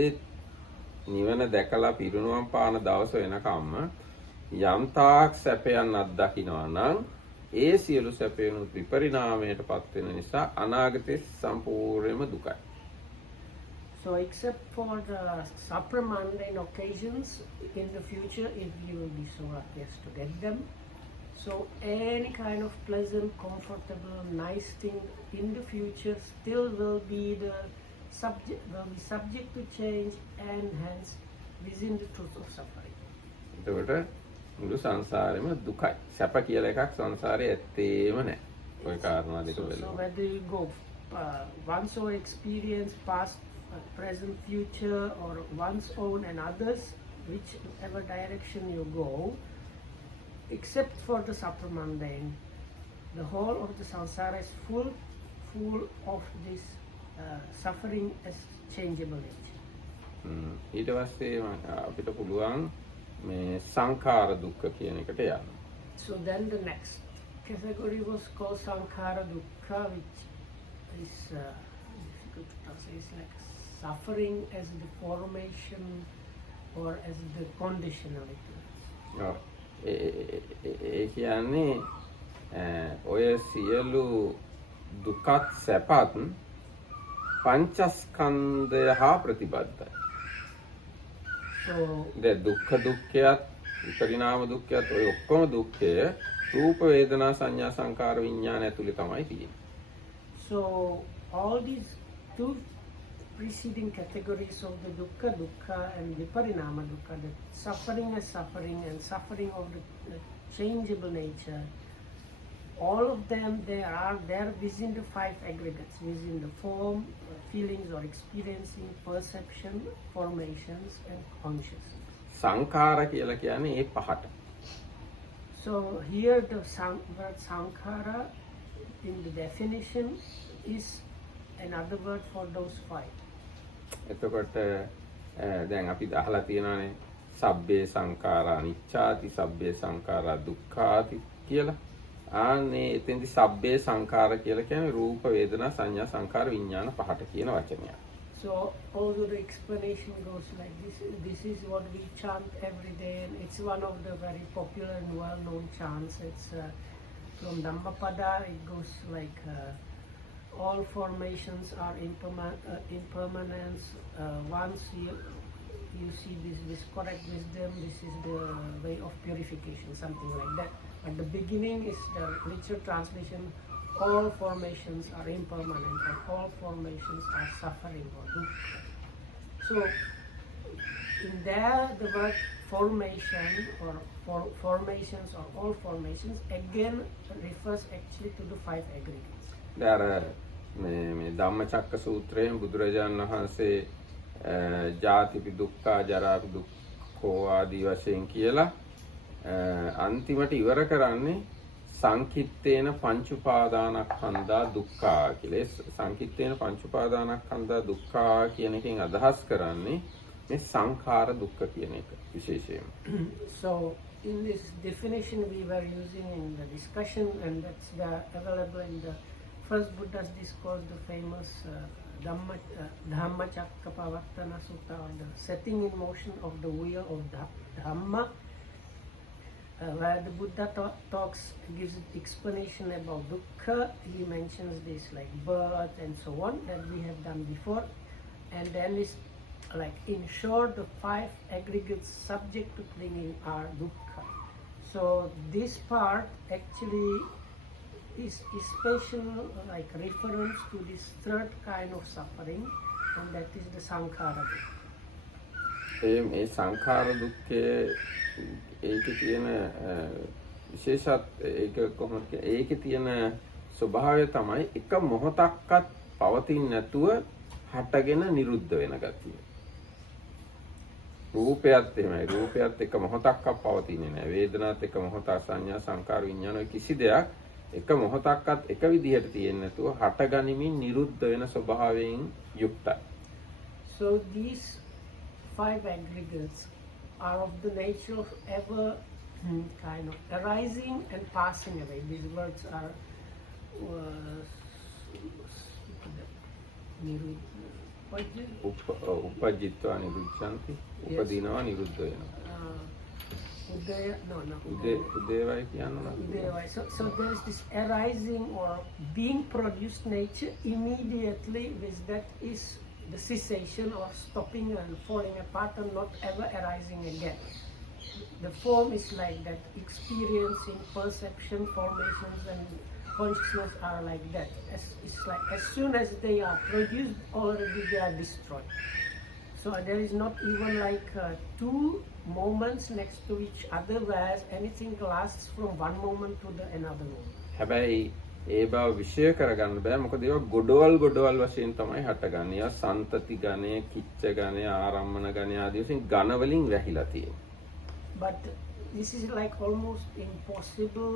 නිවන දැකලා පිරුණුවම් පාන දවස වෙනකම්ම යම් තාක් සැපයන් අත්දකින්නවා නම් ඒ සියලු සැපයන් විපරිණාමයටපත් වෙන නිසා අනාගතේ සම්පූර්ණයෙන්ම දුකයි. So except for the supramundane occasions in the future, if you will be so lucky as to get them, so any kind of pleasant, comfortable, nice thing in the future still will be subject to change and hence within the truth of suffering. එතකොට මුළු සංසාරෙම දුකයි. සැප කියලා එකක් සංසාරේ ඇත්තේම නැහැ. ඔය කාරණා දෙක වෙලෙ. So whether you go one's own experience, past, present, future, or one's own and others, whichever direction you go, except for the supramundane, the whole of the samsara is full of this suffering as changeable nature. ඊට පස්සේ අපිට පුළුවන් මේ සංඛාර දුක්ඛ කියන එකට යන්න. So then the next category was called Samkhara dukkha, which is difficult to translate. It's like suffering as the formation or as the conditionality. ඒ කියන්නේ ඔය සියලු දුකත් සැපත් පංචස්කන්ධය හා ප්‍රතිබද්ධයි. So දැන් දුක්ඛ දුක්ඛයත් විපරිණාම දුක්ඛයත් ඔය ඔක්කොම දුක්ඛය රූප වේදනා සංඥා සංකාර විඥාන ඇතුලේ තමයි තියෙන්නේ. So all these two preceding categories of the dukkha and viparinama dukkha, the suffering as suffering and suffering of the changeable nature, all of them they are there within the five aggregates, within the form, feelings or experiencing, perception, formations and consciousness. සංඛාර කියලා කියන්නේ ඒ පහට. So here the word sankhara in the definition is another word for those five. එතකොට දැන් අපි අහලා තියෙනවානේ සබ්බේ සංඛාරා අනිච්චාති සබ්බේ සංඛාරා දුක්ඛාති කියලා. ආන්නේ එතෙන්දි සබ්බේ සංඛාර කියලා කියන්නේ රූප වේදනා සංඥා සංකාර විඥාන පහට කියන වචනයක්. So although the explanation goes like this, this is what we chant every day, and it's one of the very popular and well-known chants. It's from Dhammapada. It goes like all formations are impermanence. Once you see this correct wisdom, this is the way of purification, something like that. At the beginning is the literal translation. All formations are impermanent and all formations are suffering or dukkha. So in there the word formation or formations or all formations again refers actually to the five aggregates. දැන් මේ ධම්මචක්ක සූත්‍රයෙන් බුදුරජාණන් වහන්සේ ජාතිපි දුක්ඛ ජරාපි දුක්ඛෝ ආදී වශයෙන් කියලා අන්තිමට ඉවර කරන්නේ සංකිට්ඨේන පංච උපාදානස්කන්ධා දුක්ඛා කියලා. සංකිට්ඨේන පංච උපාදානස්කන්ධා දුක්ඛා කියන එකෙන් අදහස් කරන්නේ මේ සංඛාර දුක්ඛ කියන එක විශේෂයෙන්. So in this definition we were using in the discussion, and that's available in the first Buddha's discourse, the famous Dhammacakkappavattana Sutta, or the setting in motion of the wheel of Dhamma, where the Buddha gives explanation about dukkha. He mentions this like birth and so on that we have done before, and then is like in short the five aggregates subject to clinging are dukkha. So this part actually is special like reference to this third kind of suffering, and that is the sankhara dukkha. මේ සංඛාර දුක්ඛය ඒකේ තියෙන විශේෂත් ඒක කොහොමද ඒකේ තියෙන ස්වභාවය තමයි එක මොහොතක්වත් පවතින්නේ නැතුව හටගෙන නිරුද්ධ වෙන ගතිය. රූපයත් එහෙමයි. රූපයත් එක මොහොතක්වත් පවතින්නේ නැහැ. වේදනාත් එක මොහොතක්, සංඥා සංකාර විඥාන කිසි දෙයක් එක මොහොතක්වත් එක විදිහට තියෙන්නේ නැතුව හටගනිමින් නිරුද්ධ වෙන ස්වභාවයෙන් යුක්තයි. So these five aggregates are of the nature of ever kind of arising and passing away. These words are උපජිත්වා නිරුද්ධಂತಿ උපදිනවා නිරුද්ධ වෙනවා. උදේවයි කියනවා. Udevai. So there is this arising or being produced nature immediately with that is the cessation or stopping and falling apart and not ever arising again. The form is like that. Experiencing, perception, formations and consciousness are like that. It's like as soon as they are produced, already they are destroyed. So there is not even like two moments next to each other, whereas anything lasts from one moment to the another moment. හැබැයි ඒ බව විශේෂ කරගන්න බෑ මොකද ඒවා ගොඩවල් වශයෙන් තමයි හටගන්නේ. ඒවා සන්තති ගණය, කිච්ච ගණය, ආරම්මන ගණය ආදී වශයෙන් ඝන වලින් වැහිලා තියෙනවා. But this is like almost impossible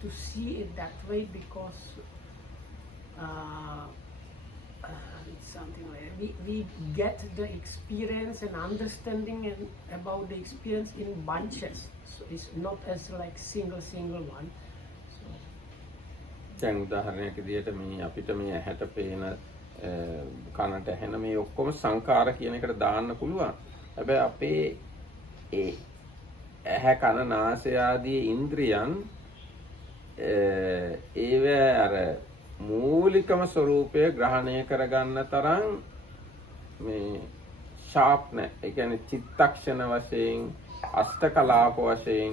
to see it that way because we get the experience and understanding and about the experience in bunches. So it's not as like single one. So දැන් උදාහරණයක් විදිහට මේ අපිට මේ ඇහැට පේන කනට ඇහෙන මේ ඔක්කොම සංඛාර කියන එකට දාන්න පුළුවන්. හැබැයි අපේ ඒ ඇහැ කන නාසය ආදී ඉන්ද්‍රියන් ඒව අර මූලිකම ස්වરૂපය ග්‍රහණය කරගන්න තරම් මේ ෂාප් නැහැ. ඒ කියන්නේ චිත්තක්ෂණ වශයෙන් අෂ්ටකලාප වශයෙන්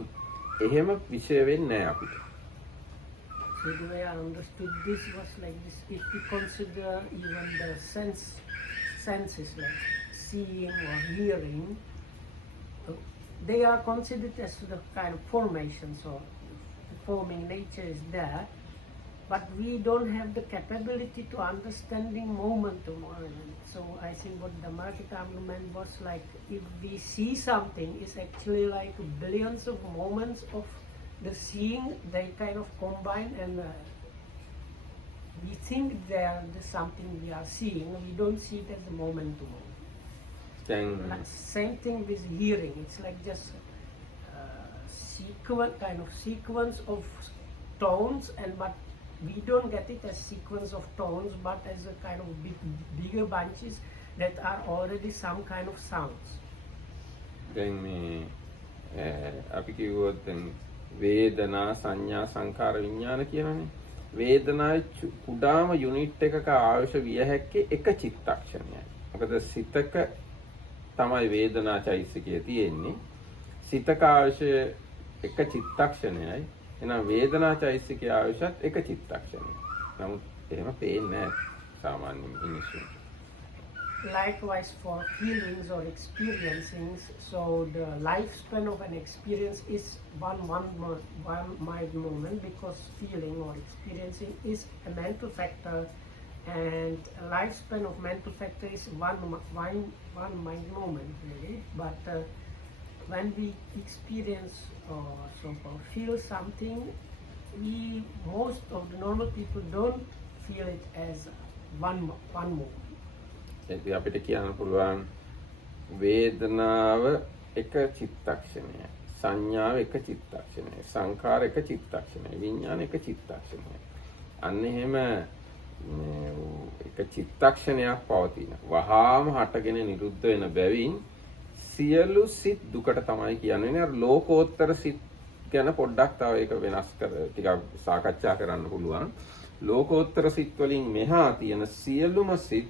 එහෙම විශේෂ වෙන්නේ නැහැ අපිට. So the way I understood this was like this: if we consider even the senses like seeing or hearing, they are considered as the kind of formation. So the forming nature is there, but we don't have the capability to understanding moment to moment. So I think what the Marketam meant was like, if we see something, it's actually like billions of moments of the seeing. They kind of combine, and we think there's something we are seeing. We don't see it as a moment to moment. Like, same thing with hearing. It's like just sequence of tones, and but we don't get it as sequence of tones, but as a kind of bigger bunches that are already some kind of sounds. දැන් මේ අපි කිව්වොත් දැන් වේදනා සංඥා සංඛාර විඥාන කියනනේ. වේදනාවේ කුඩාම යුනිට් එකක ආයුෂ විය හැක්කේ එක චිත්තක්ෂණයයි. මොකද සිතක තමයි වේදනා චෛතසිකය තියෙන්නේ. සිතක ආයුෂ එක චිත්තක්ෂණයයි. එහෙනම් වේදනා චෛතසිකය ආයුෂත් එක චිත්තක්ෂණයයි. නමුත් එහෙම පේන්නේ නැහැ සාමාන්‍ය මිනිස්සුන්ට. Likewise for feelings or experiencing, so the lifespan of an experience is one mind moment, because feeling or experiencing is a mental factor, and a lifespan of mental factor is one mind moment really. But when we experience or feel something, most of the normal people don't feel it as one moment. ඒකයි අපිට කියන්න පුළුවන් වේදනාව එක චිත්තක්ෂණයයි, සංඥාව එක චිත්තක්ෂණයයි, සංඛාර එක චිත්තක්ෂණයයි, විඥාන එක චිත්තක්ෂණයයි. අන්න එහෙම එක චිත්තක්ෂණයක් පවතින. වහාම හටගෙන නිරුද්ධ වෙන බැවින් සියලු සිත් දුකට තමයි කියන්නේ. අර ලෝකෝත්තර සිත් ගැන පොඩ්ඩක් තව ඒක වෙනස් කර ටිකක් සාකච්ඡා කරන්න පුළුවන්. ලෝකෝත්තර සිත් වලින් මෙහා තියෙන සියලුම සිත්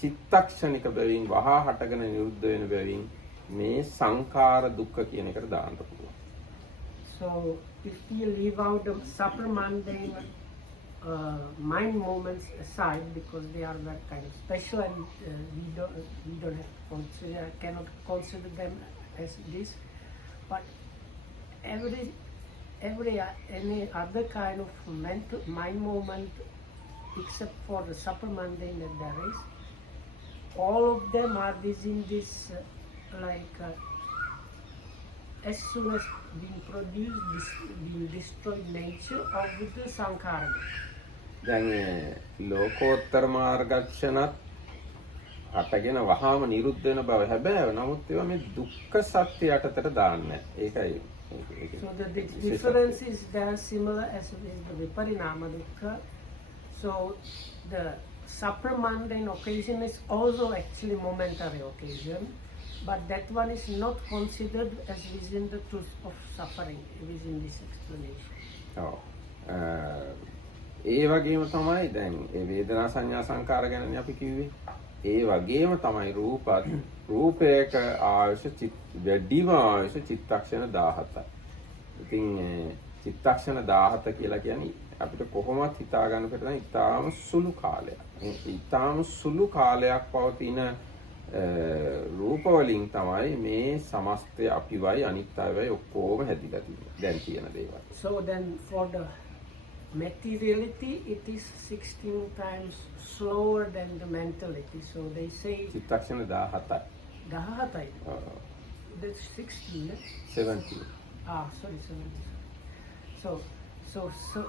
චිත්තක්ෂණික බැවින් වහා හටගෙන නිරුද්ධ වෙන බැවින් මේ සංඛාර දුක්ඛ කියන එකට දාන්න පුළුවන්. So if we leave out the supramundane mind moments aside, because they are that kind of special, and we don't have to consider, cannot consider them as this, but any other kind of mental mind moment except for the supramundane that there is, all of them are within this as soon as being produced, being destroyed nature of the sankhara. දැන් ලෝකෝත්තර මාර්ගක්ෂණත් හටගෙන වහාම නිරුද්ධ වෙන බව හැබැයි නමුත් ඒවා මේ දුක්ඛ සත්‍ය යටතට දාන්නේ. ඒකයි. So the difference is there similar as with the viparinama dukkha. So the supramundane occasion is also actually momentary occasion, but that one is not considered as within the truth of suffering within this explanation. ඒ වගේම තමයි දැන් ඒ වේදනා සංඥා සංකාර ගැනනේ අපි කිව්වේ. ඒ වගේම තමයි රූපයක ආයුෂ වැඩිම ආයුෂ චිත්තක්ෂණ 17යි. ඉතින් චිත්තක්ෂණ 17 කියලා කියන්නේ අපිට කොහොමවත් හිතා ගන්න බැහැ. ඉතාම සුළු කාලයක්. ඉතාම සුළු කාලයක් පවතින රූප වලින් තමයි මේ සමස්තය අපිවයි අනිත් අයවයි ඔක්කොම හැදිලා තියෙන්නේ. දැන් තියෙන දේවල්. So then for the materiality, it is 16 times slower than the mentality. So they say චිත්තක්ෂණ 17යි. 17යි. That's 16. 17. Sorry, 17. So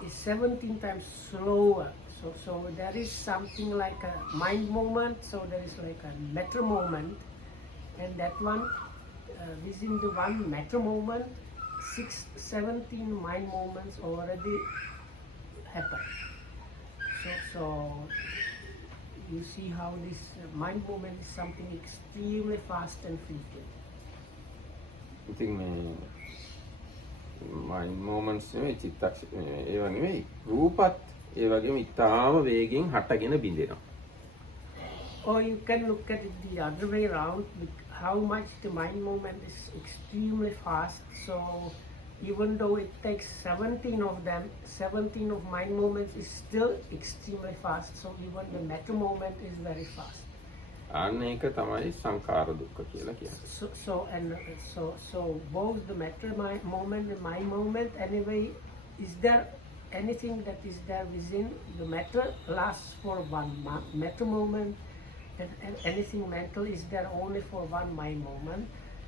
it's 17 times slower. So there is something like a mind moment, so there is like a matter moment, and that one, within the one matter moment, 17 mind moments already happen. So you see how this mind moment is something extremely fast and fleeting. ඉතින් මේ මයින්ඩ් මොමන්ට්ස් නෙවෙයි චිත්තක්ෂණ ඒවා නෙවෙයි රූපත් ඒ වගේම ඉතාම වේගෙන් හටගෙන බිඳෙනවා. Or you can look at it the other way around, how much the mind movement is extremely fast. So even though it takes 17 of them, 17 of mind movements is still extremely fast. So even the matter movement is very fast. අන්න ඒක තමයි සංඛාර දුක්ඛ කියලා කියන්නේ. So both the matter moment and mind moment, anyway, is there anything that is there within the matter lasts for one matter moment, and anything mental is there only for one mind moment.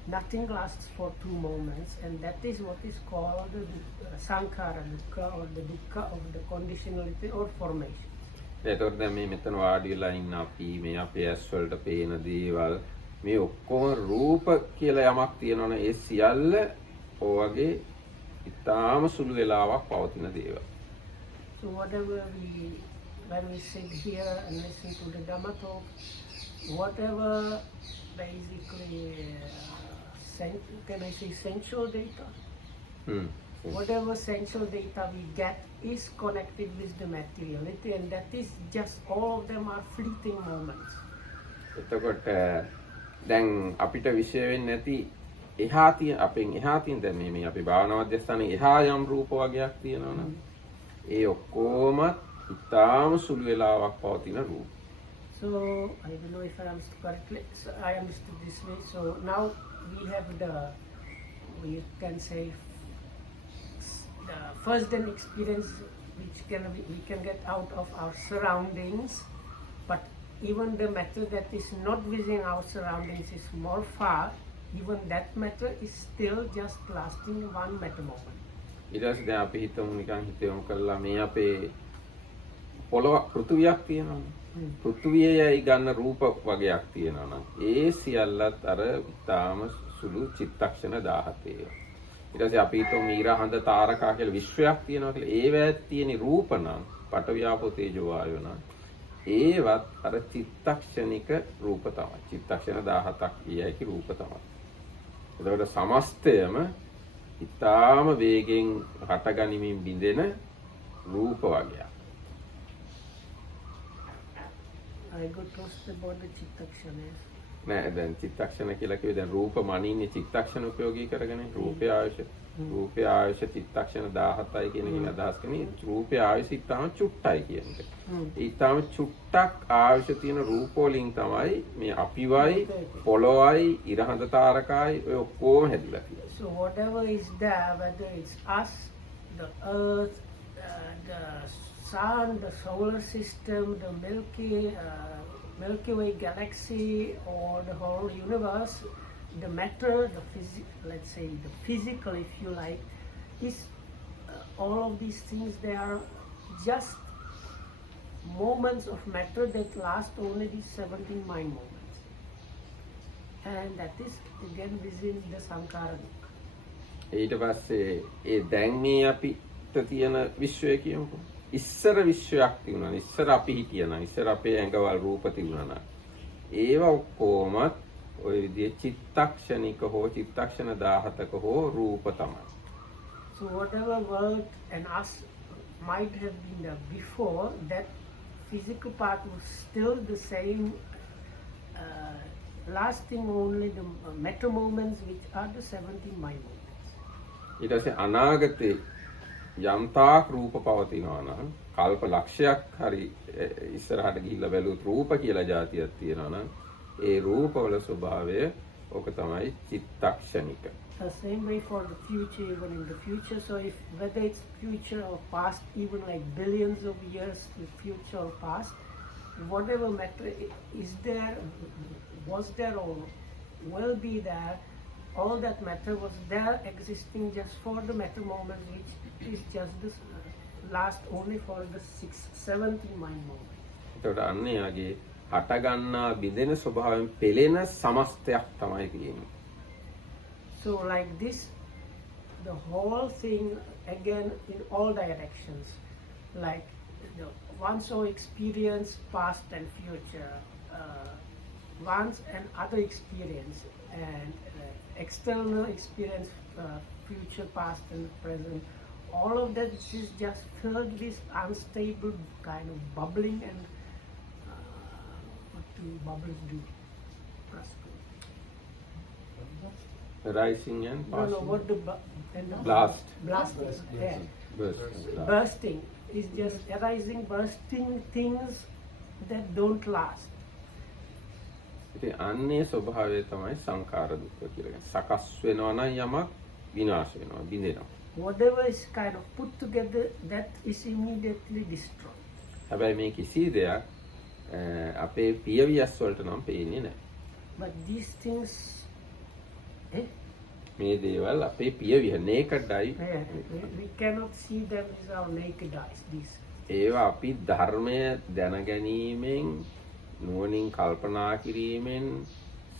Nothing lasts for 2 moments, and that is what is called the Samkhara dukkha, or the dukkha of the conditionality or formation. ඒතකොට දැන් මේ මෙතන වාඩි වෙලා ඉන්න අපි මේ අපේ ඇස් වලට පේන දේවල් මේ ඔක්කොම රූප කියලා යමක් තියෙනවනේ ඒ සියල්ල ඔයගේ ඉතාම සුළු වෙලාවක් පවතින දේවල්. So whatever when we sit here and listen to the Dhamma talk, whatever basically can I say sensual data? Whatever sensual data we get is connected with the materiality, and that is just all of them are fleeting moments. එතකොට දැන් අපිට විශේෂ වෙන්නේ නැති එහා තියෙන අපෙන් එහා තියෙන දැන් මේ අපි භාවනා මධ්‍යස්ථානයේ එහා යම් රූප වර්ගයක් තියෙනවනේ. ඒ ඔක්කොම ඉතාම සුළු වෙලාවක් පවතින රූප. So I don't know if I understood correctly. So I understood this way. So now we have we can say the first-hand experience which we can get out of our surroundings, but even the matter that is not within our surroundings is more far. Even that matter is still just lasting one matter moment. ඊට පස්සේ දැන් අපි හිතමු නිකන් හිතමු කළා මේ අපේ පොළොව පෘථුවියක් තියෙනවනේ. පෘථුවියයි ගන්න රූප වගේක් තියෙනවා නම් ඒ සියල්ලත් අර ඉතාම සුළු චිත්තක්ෂණ 17. ඊට පස්සේ අපි හිතමු මීරා හඳ තාරකා කියලා විශ්වයක් තියෙනවා කියලා. ඒවැත් තියෙන රූප නම් පටවියාපෝ තේජෝ වායෝ නම් ඒවත් අර චිත්තක්ෂණික රූප තමයි. චිත්තක්ෂණ 17ක් කියයි රූප තමයි. එතකොට සමස්තයම ඉතාම වේගෙන් හටගනිමින් බිඳෙන රූප වගේක්. I got lost about the චිත්තක්ෂණය. නෑ දැන් චිත්තක්ෂණ කියලා කිව්වේ දැන් රූප මනින්නේ චිත්තක්ෂණ උපයෝගී කරගෙන රූපය ආයුෂ චිත්තක්ෂණ 17යි කියන එක අදහස් කරන්නේ රූපය ආයුෂ ඉතාම චුට්ටයි කියන එක. ඉතාම චුට්ටක් ආයුෂ තියෙන රූප වලින් තමයි මේ අපිවයි පොළොවයි ඉරහඳ තාරකයි ඔය ඔක්කොම හැදිලා තියෙන්නේ. So whatever is there, whether it's us, the earth, the sun, the solar system, the Milky Way galaxy, or the whole universe, the matter, let's say the physical, if you like, is all of these things. They are just moments of matter that last only these 17 mind moments, and that is again within the Samkhara dukkha. ඊට පස්සේ ඒ දැන් මේ අපිට තියෙන විශ්වය කියමුකෝ. ඉස්සර විශ්වයක් තිබුණා. ඉස්සර අපි හිටියනම් ඉස්සර අපේ ඇඟවල් රූප තිබුණා. ඒව ඔක්කොමත් ඔය විදිහේ චිත්තක්ෂණික හෝ චිත්තක්ෂණ 17ක හෝ රූප තමයි. So whatever world and us might have been there before, that physical part was still the same, lasting only the matter moments, which are the 17 mind moments. ඊට පස්සේ අනාගතේ යම්තාක් රූප පවතිනවා නම් කල්ප ලක්ෂයක් හරි ඉස්සරහට ගිහිල්ලා බැලුවොත් රූප කියලා જાතියක් තියෙනවා නම් ඒ රූපවල ස්වභාවය ඕක තමයි චිත්තක්ෂණික. The same way for the future, even in the future. So if whether it's future or past, even like billions of years to future or past, whatever matter is there, was there or will be there, all that matter was there existing just for the matter moment, which is just this last only for the 6th, 7th mind moment. එතකොට අන්න යාගේ හට ගන්නා බිඳෙන ස්වභාවයෙන් පෙළෙන සමස්තයක් තමයි තියෙන්නේ. So like this, the whole thing again in all directions, like once or experience past and future, once and other experience, and external experience, future, past and present. All of that is just filled with unstable kind of bubbling and what do bubbles do? Rising and No, passing. what do Blast. Blasting. Yeah. Burst. Bursting is just arising, bursting things that don't last. ඉතින් අන්නේ ස්වභාවය තමයි සංඛාර දුක්ඛ කියලා කියන්නේ. සකස් වෙනවා නම් යමක් විනාශ වෙනවා, බිඳෙනවා. Whatever is kind of put together, that is immediately destroyed. හැබැයි මේ කිසි දෙයක් අපේ පියවියස් වලට නම් පේන්නේ නැහැ. But these things, මේ දේවල් අපේ පියවිය naked eye. we cannot see them with our naked eyes. These. ඒවා අපි ධර්මය දැන ගැනීමෙන් නුවණින් කල්පනා කිරීමෙන්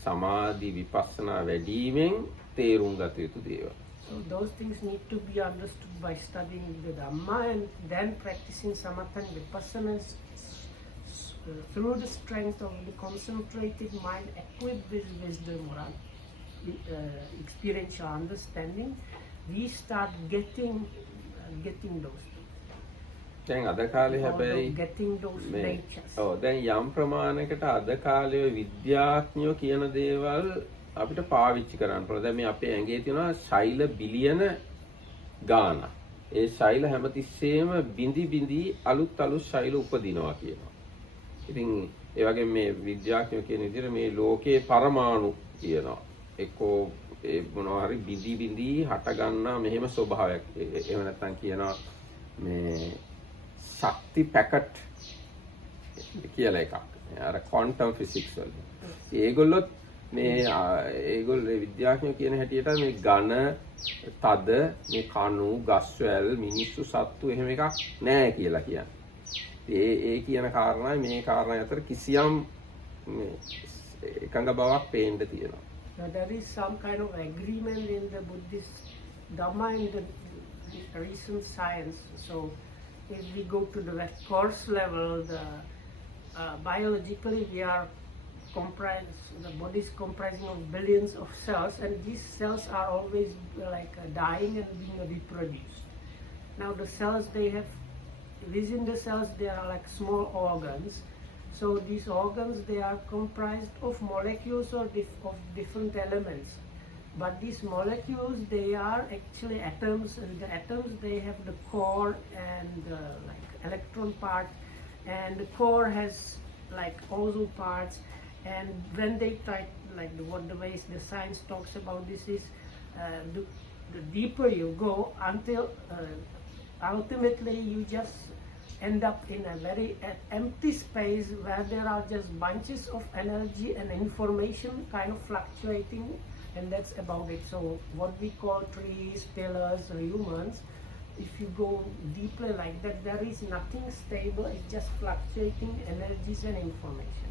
සමාධි විපස්සනා වැඩිවීමෙන් තේරුම් ගත යුතු දේවල්. So those things need to be understood by studying the Dhamma and then practicing samatha and vipassana through the strength of the concentrated mind equipped with wisdom or experiential understanding, we start getting those things. දැන් අද කාලේ හැබැයි getting those natures. ඔව් දැන් යම් ප්‍රමාණයකට අද කාලේ විද්‍යාඥයෝ කියන දේවල් අපිට පාවිච්චි කරන්න පුළුවන්. දැන් මේ අපේ ඇඟේ තියෙනවා ශෛල බිලියන ගාන. ඒ ශෛල හැමතිස්සෙම බිඳි අලුත් ශෛල උපදිනවා කියනවා. ඉතින් ඒ වගේ මේ විද්‍යාඥයෝ කියන විදිහට මේ ලෝකයේ පරමාණු කියනවා. එක්කෝ ඒ මොනවා හරි බිඳි හට ගන්නා මෙහෙම ස්වභාවයක්. එහෙම නැත්නම් කියනවා මේ ශක්ති පැකට් කියලා එකක්. අර ක්වොන්ටම් ෆිසික්ස් වල. ඒගොල්ලොත් මේ ඒගොල්ලෝ විද්‍යාඥයෝ කියන හැටියට මේ ඝන තද මේ කණු ගස්වැල් මිනිස්සු සත්තු එහෙම එකක් නැහැ කියලා කියන්නේ. ඒ කියන කාරණායි මේ කාරණා අතර කිසියම් මේ එකඟ බවක් පේන්න තියෙනවා. Now there is some kind of agreement in the Buddhist Dhamma and the recent science. So if we go to the course level, the biologically we are the body is comprising of billions of cells, and these cells are always like dying and being reproduced. Now the cells, they have, within the cells there are like small organs. So these organs, they are comprised of molecules or of different elements. But these molecules, they are actually atoms, and the atoms, they have the core and like electron part, and the core has like also parts. And when they try, like what the ways the science talks about this is, the deeper you go, until ultimately you just end up in a very empty space where there are just bunches of energy and information kind of fluctuating, and that's about it. So what we call trees, pillars, or humans, if you go deeply like that, there is nothing stable, it's just fluctuating energies and information.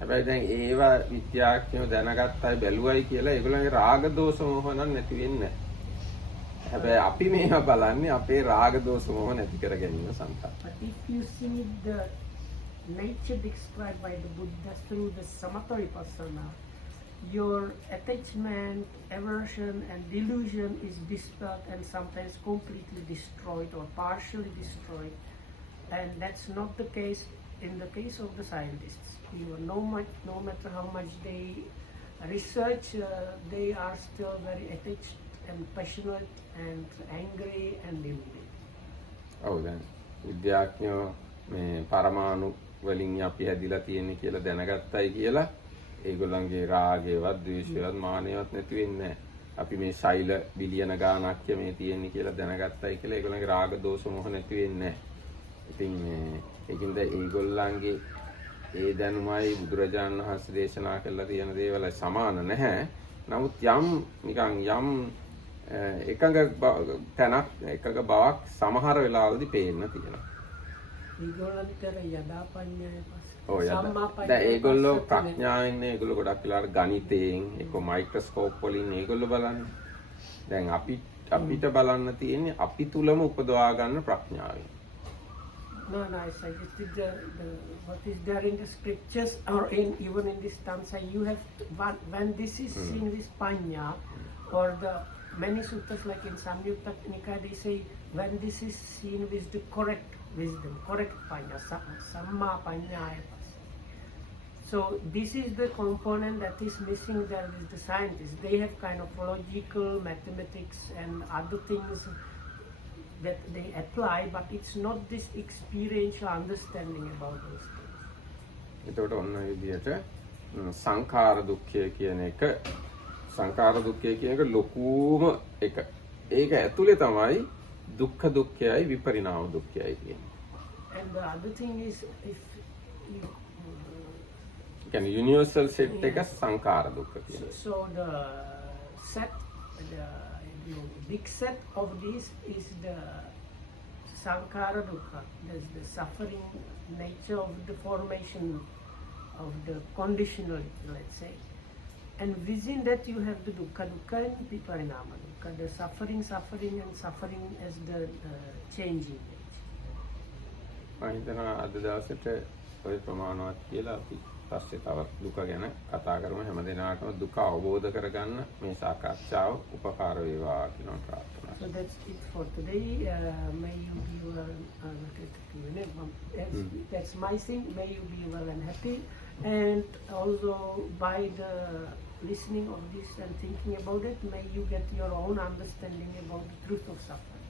හැබැයි දැන් ඒවා විද්‍යාඥයෝ දැනගත්තයි බැලුවයි කියලා ඒගොල්ලන්ගේ රාග දෝෂ මොහ නම් නැති වෙන්නේ නැහැ. හැබැයි අපි මේවා බලන්නේ අපේ රාග දෝෂ මොහ නැති කර ගැනීම සඳහා. But if you see the nature described by the Buddha through the samatha vipassana, your attachment, aversion and delusion is dispelled and sometimes completely destroyed or partially destroyed. And that's not the case in the case of the scientists. No matter how much they research, they are still very attached and passionate and angry and deluded. ඔව් දැන් විද්‍යාඥයෝ මේ පරමාණු වලින් අපි හැදිලා තියෙන්නේ කියලා දැනගත්තයි කියලා ඒගොල්ලන්ගේ රාගයවත් ද්වේෂයවත් මානයවත් නැති වෙන්නේ නැහැ. අපි මේ ශෛල බිලියන ගාණක් මේ තියෙන්නේ කියලා දැනගත්තයි කියලා ඒගොල්ලන්ගේ රාග දෝෂ මොහ නැති වෙන්නේ නැහැ. ඉතින් ඒකින්ද ඒගොල්ලන්ගේ ඒ දැනුමයි බුදුරජාණන් වහන්සේ දේශනා කළා තියෙන දේවල් සමාන නැහැ. නමුත් යම් නිකන් යම් එකඟ තැනක් එකඟ බවක් සමහර වෙලාවලදී පේන්න තියෙනවා. ඒගොල්ලන්තර යදා පඤ්ඤාය පස්සේ ඔව් සම්මා දැන් පඤ්ඤාය ඒගොල්ලෝ පස්සේ ප්‍රඥාවෙන්නේ ඒගොල්ලෝ ගොඩක් වෙලාවට ගණිතයෙන් එක්ක මයික්‍රොස්කෝප් වලින් ඒගොල්ලෝ බලන්නේ. දැන් අපිට බලන්න තියෙන්නේ අපි තුලම උපදවා ගන්න ප්‍රඥාවෙන්. No, I suggested what is there in the scriptures or even in this stanza. You have to, when this is seen with panya, or the many suttas like in Samyutta Nikaya, they say when this is seen with the correct wisdom, correct panya, samma panyaya. So this is the component that is missing there with the scientists. They have kind of logical, mathematics and other things that they apply, but it's not this experiential understanding about those things. එතකොට ඔන්න ඒ විදිහට සංඛාර දුක්ඛය කියන එක ලොකුම එක. ඒක ඇතුලේ තමයි දුක්ඛ දුක්ඛයයි විපරිණාම දුක්ඛයයි කියන්නේ. And the other thing is, if you, කියන්නේ යුනිවර්සල් සෙට් එක සංඛාර දුක්ඛ කියන්නේ. so the set, the big set of this is the Samkhara dukkha. There's the suffering nature of the formation of the conditionality, let's say. And within that you have the dukkha and viparinama dukkha, the suffering and suffering as the changing nature. මම හිතනවා අද දවසට ඔය ප්‍රමාණවත් කියලා අපි පස්සේ තව දුක ගැන කතා කරමු. හැම දිනකටම දුක අවබෝධ කරගන්න මේ සාකච්ඡාව උපකාර වේවා කියන ප්‍රාර්ථනාව. So that's it for today. May you be well. That's my thing. May you be well and happy. And also by the listening of this and thinking about it, may you get your own understanding about the truth of suffering.